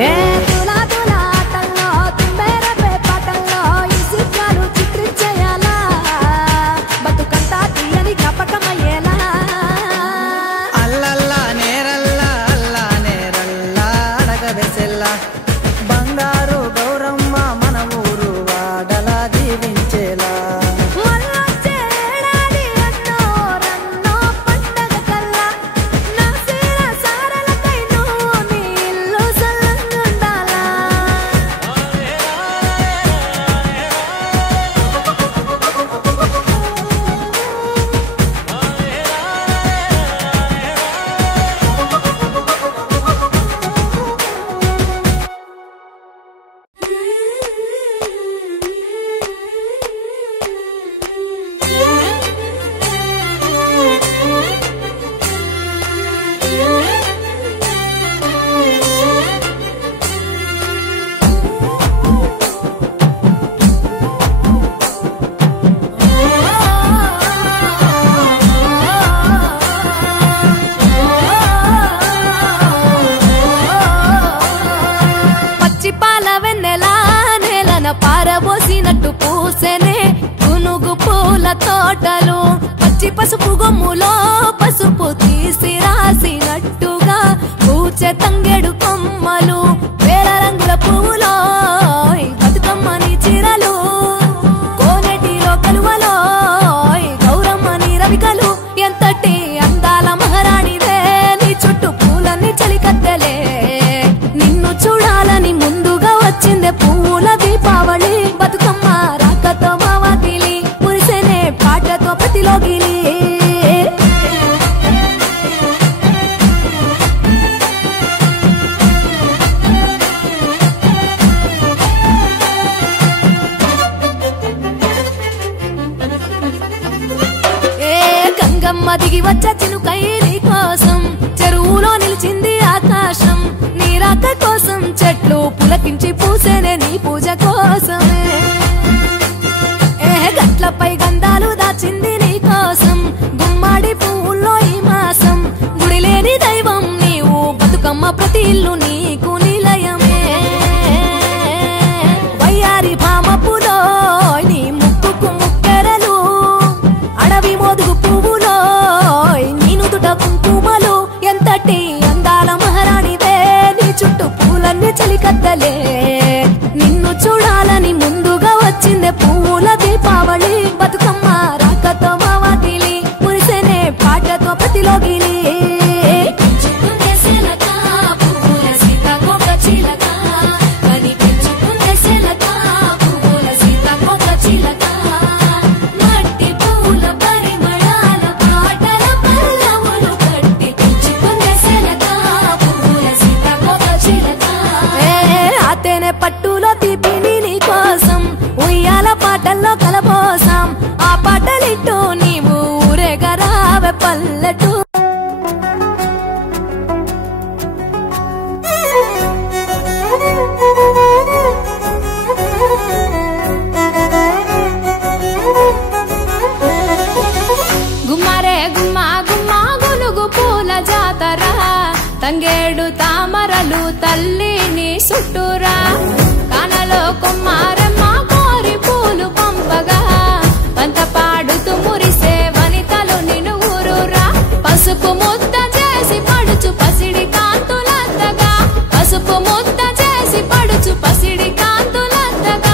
ఏ తులా తులా ఆటల్లో తుంబేర పేపాటల్లో ఈ సిగ్గాలు చిత్రించేయాలా బతుకంతా తీయని జ్ఞాపకమయ్యేలా అల్లల్లా నేరల్లా అల్లా నేరల్లా అడగవెసెల్లా బంగారు గౌరమ్మ మన ఊరు వాడలా దీవించేలా మళ్ళొచ్చే ఏడాది అన్నో రన్నో పండగ కల్లా నా సీర సారలకై నువ్వు నీ ఇల్లు సల్లంగుండాలా పచ్చి పాల వెన్నెలా నేలన పారబోసినట్టు పూసెనే గునుగు పూల తోటలు పచ్చి పసుపు గొమ్ములో పసుపు తీసి రాసినట్టుగా పూచె తంగెడు కొమ్మలు వేల రంగుల పువ్వులో బతుకమ్మని చీరలు కోనెటిలో కలువలో గౌరమ్మని రవికలు ఎంతటి అందాల మహారాణివే నీ చుట్టూ పూలన్నీ చలికత్తెలే నిన్ను చూడాలని ముందుగా వచ్చిందే పువ్వుల దీపావళి బతుకమ్మ రాకతో మావాతిలి మురిసెనే పాటతో ప్రతిలోగిలి ఏ గంగమ్మ దిగి వచ్చ చినుకై నీ కోసం చెరువులో నిలిచింది ఆకాశం నీ రాక కోసం చెట్లు పులకించి పూసేనే నీ పూజ కోసమే ఏ గట్లపై గంధాలు దాచింది నీ కోసం గుమ్మాడి పువ్వుల్లో ఈ మాసం గుడి లేని దైవం నీవు బతుకమ్మ ప్రతి ఇల్లు నీకు నిలయమే వయ్యారి భామపులో నీ ముక్కుకు ముక్కెరలు అడవి మోదుగు పువ్వులో నీను దుట కుంకుమలు ఎంతటి అందాల మహారాణివే నీ చుట్టూ పూలన్నీ చలికత్తలే నిన్ను చూడాలని ముందుగా వచ్చిందే పువ్వుల దీపావళి బతుకమ్మ రాకతో మావాతిలి మురిసెనే పాటతో ప్రతిలోగిలి పట్టులో తీపిని నీ కోసం ఉయ్యాల పాటల్లో కలబోసాం ఆ పాటలిట్టు నీవు ఊరేగరావే పల్లెటూ గుమ్మరే గుమ్మా గుమ్మా గునుగు పూల జాతర తంగేడు తామరలు తల్లిని చుట్టూరా కానలో కుమ్మారమ్మ కోరి పూలు పంపగా పంత పాడుతూ మురిసే వనితలు నిన్ను ఊరురా పసుపు ముద్ద చేసి పడుచు పసిడి కాంతులంతగా పసుపు ముద్ద చేసి పడుచు పసిడి కాంతులంతగా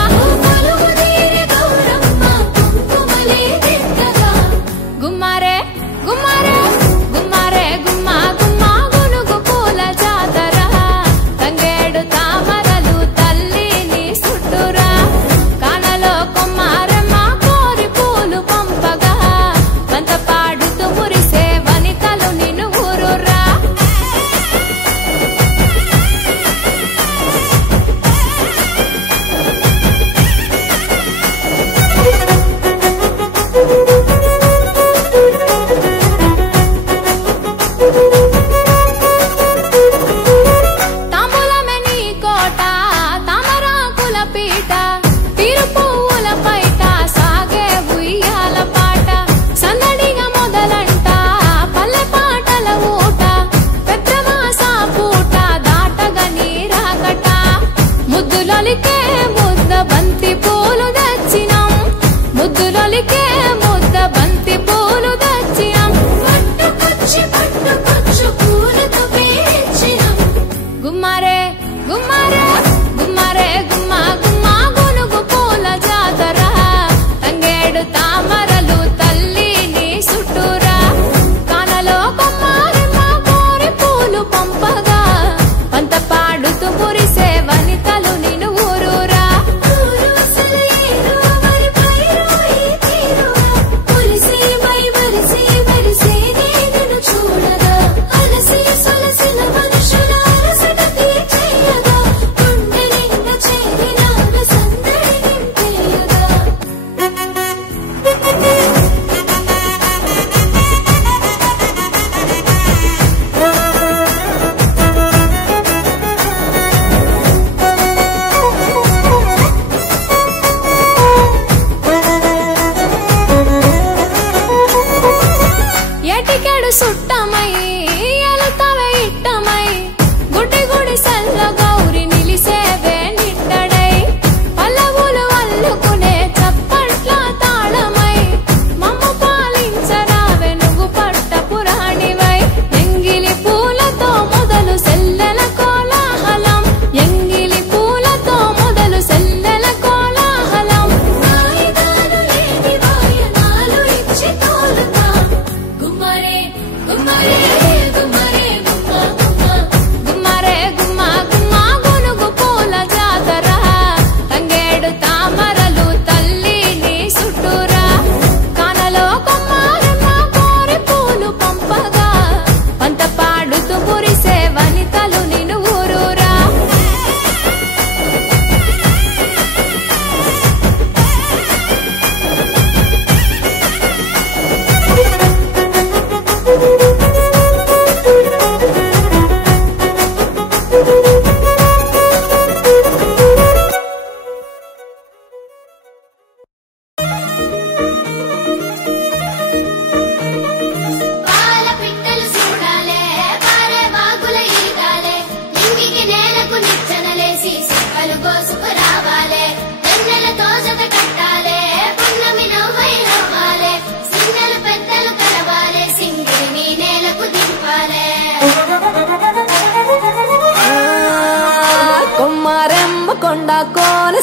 గుమ్మరే గుమ్మరే గుమ్మరే గుమ్మా గుమ్మా గునుగు పూల జాతర తంగేడు తామరలు తల్లిని చుట్టూరా కానలో కుమ్మారమ్మ కోరి పూలు పంపగా పంత పాడుతూ మురిసే వనితలు నిన్ను ఊరురా తాంబూలమే నీ కోట తామరాకుల పీట తీరు పువ్వుల పైట సాగే ఉయ్యాల పాట సందడిగా మొదలంట పల్లె పాటల ఊట పెద్ద మాసా పూట దాటగా నీరాకట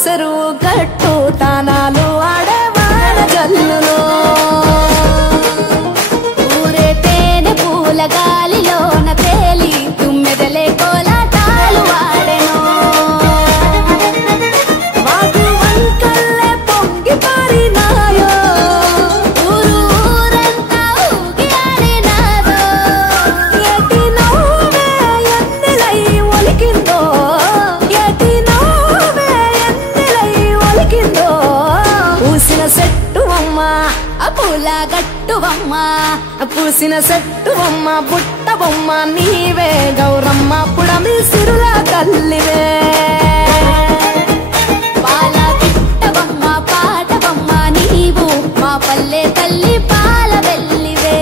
చెరువు గట్టు తానాలు ఆడవాడ జల్లులో ఊరే తేనె పూల గాలిలోన తేలి తుమ్మెదలే కోలాటాలు వాడెను వాగు వంకల్లే పొంగి పారినాయో ఊరు ఊరంతా ఊగి ఆడినాదో ఎటి నవ్వే ఎన్నెలై ఒలికిందో ఎటి నవ్వే ఎన్నెలై ఒలికిందో పూసిన చెట్టు అమ్మ ఆ పూల గట్టువమ్మ పూసిన చెట్టు బొమ్మ బుట్ట బొమ్మ నీవే గౌరమ్మ పుడమి సిరుల తల్లివే పాల పిట్టవమ్మ పాటవమ్మ నీవు మా పల్లె తల్లి పాల వెల్లివే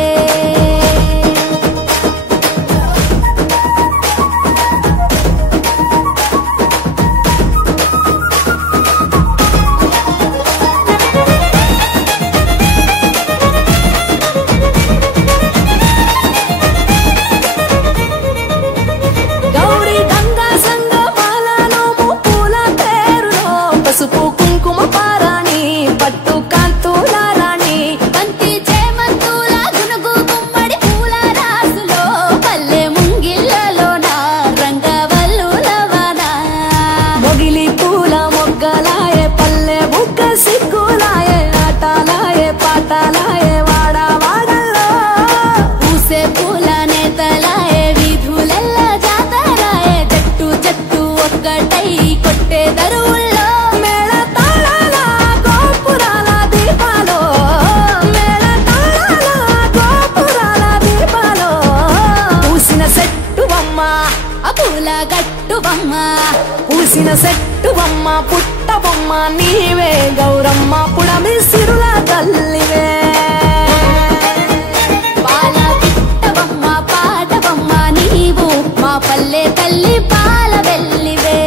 గౌరీ గంగా సంగ మాలనోము పూల పేరులో పసుపు కుంకుమ పారాణి పట్టు కాంతుల రాణి బంతి చేమంతుల గునుగు గుమ్మడి పూల రాసులో పల్లె ముంగిళ్ళలోన రంగవల్లులవన మొగిలి పూల మొగ్గలాయే పల్లె బుగ్గ సిగ్గులాయే ఆటలాయే పాటలాయే వాడ వాడల్లో పూసే పూల నేతలాయే వీధులెల్ల జాతరాయే జట్టు జట్టు ఒక్కటై కొట్టే దరువుల్లో మేళ తాళాల గోపురాల దీపాలో మేళ తాళాల గోపురాల దీపాలో పూసిన చెట్టు బొమ్మ ఆ పూల గట్టువమ్మ పూసిన చెట్టు బొమ్మ పుట్ట బొమ్మ నీవే గౌరమ్మ పుడమి సిరుల తల్లివే పాల పిట్టవమ్మ పాటవమ్మ నీవు మా పల్లె తల్లి పాల వెల్లివే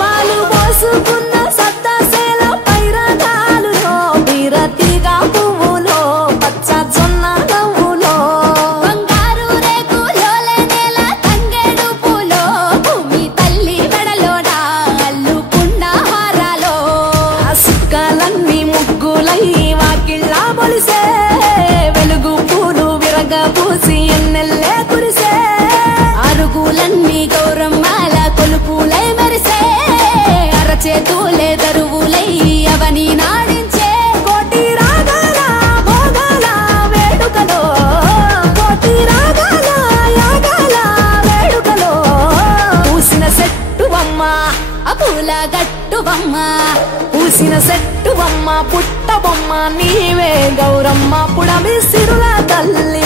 పాలు పోసుకున్న సత్తాసేల పైరగాలులో బీరతిగా పువ్వులో పచ్చ జొన్న నవ్వులో బంగారు రేకులోలే నేల తంగేడు పూలో భూమి తల్లి మెడలోన అల్లుకున్న హారాలో ఆ సుక్కలన్నీ ముగ్గులై వాకిళ్ళ బొలిసే వెలుగు పూలు విరగబూసి ఎన్నెల్లే కురిసే అరుగులన్నీ గౌరమ్మాల కొలుపులై మెరిసే అరచేతులే దరువులై అవని నాడించే కోటి రాగాల భోగాల వేడుకలో కోటి రాగాల యాగాల వేడుకలో పూసిన చెట్టు బొమ్మ ఆ పూల గట్టువమ్మ పూసిన చెట్టు బొమ్మ పుట్ట బొమ్మ నీవే గౌరమ్మ పుడమి సిరుల తల్లి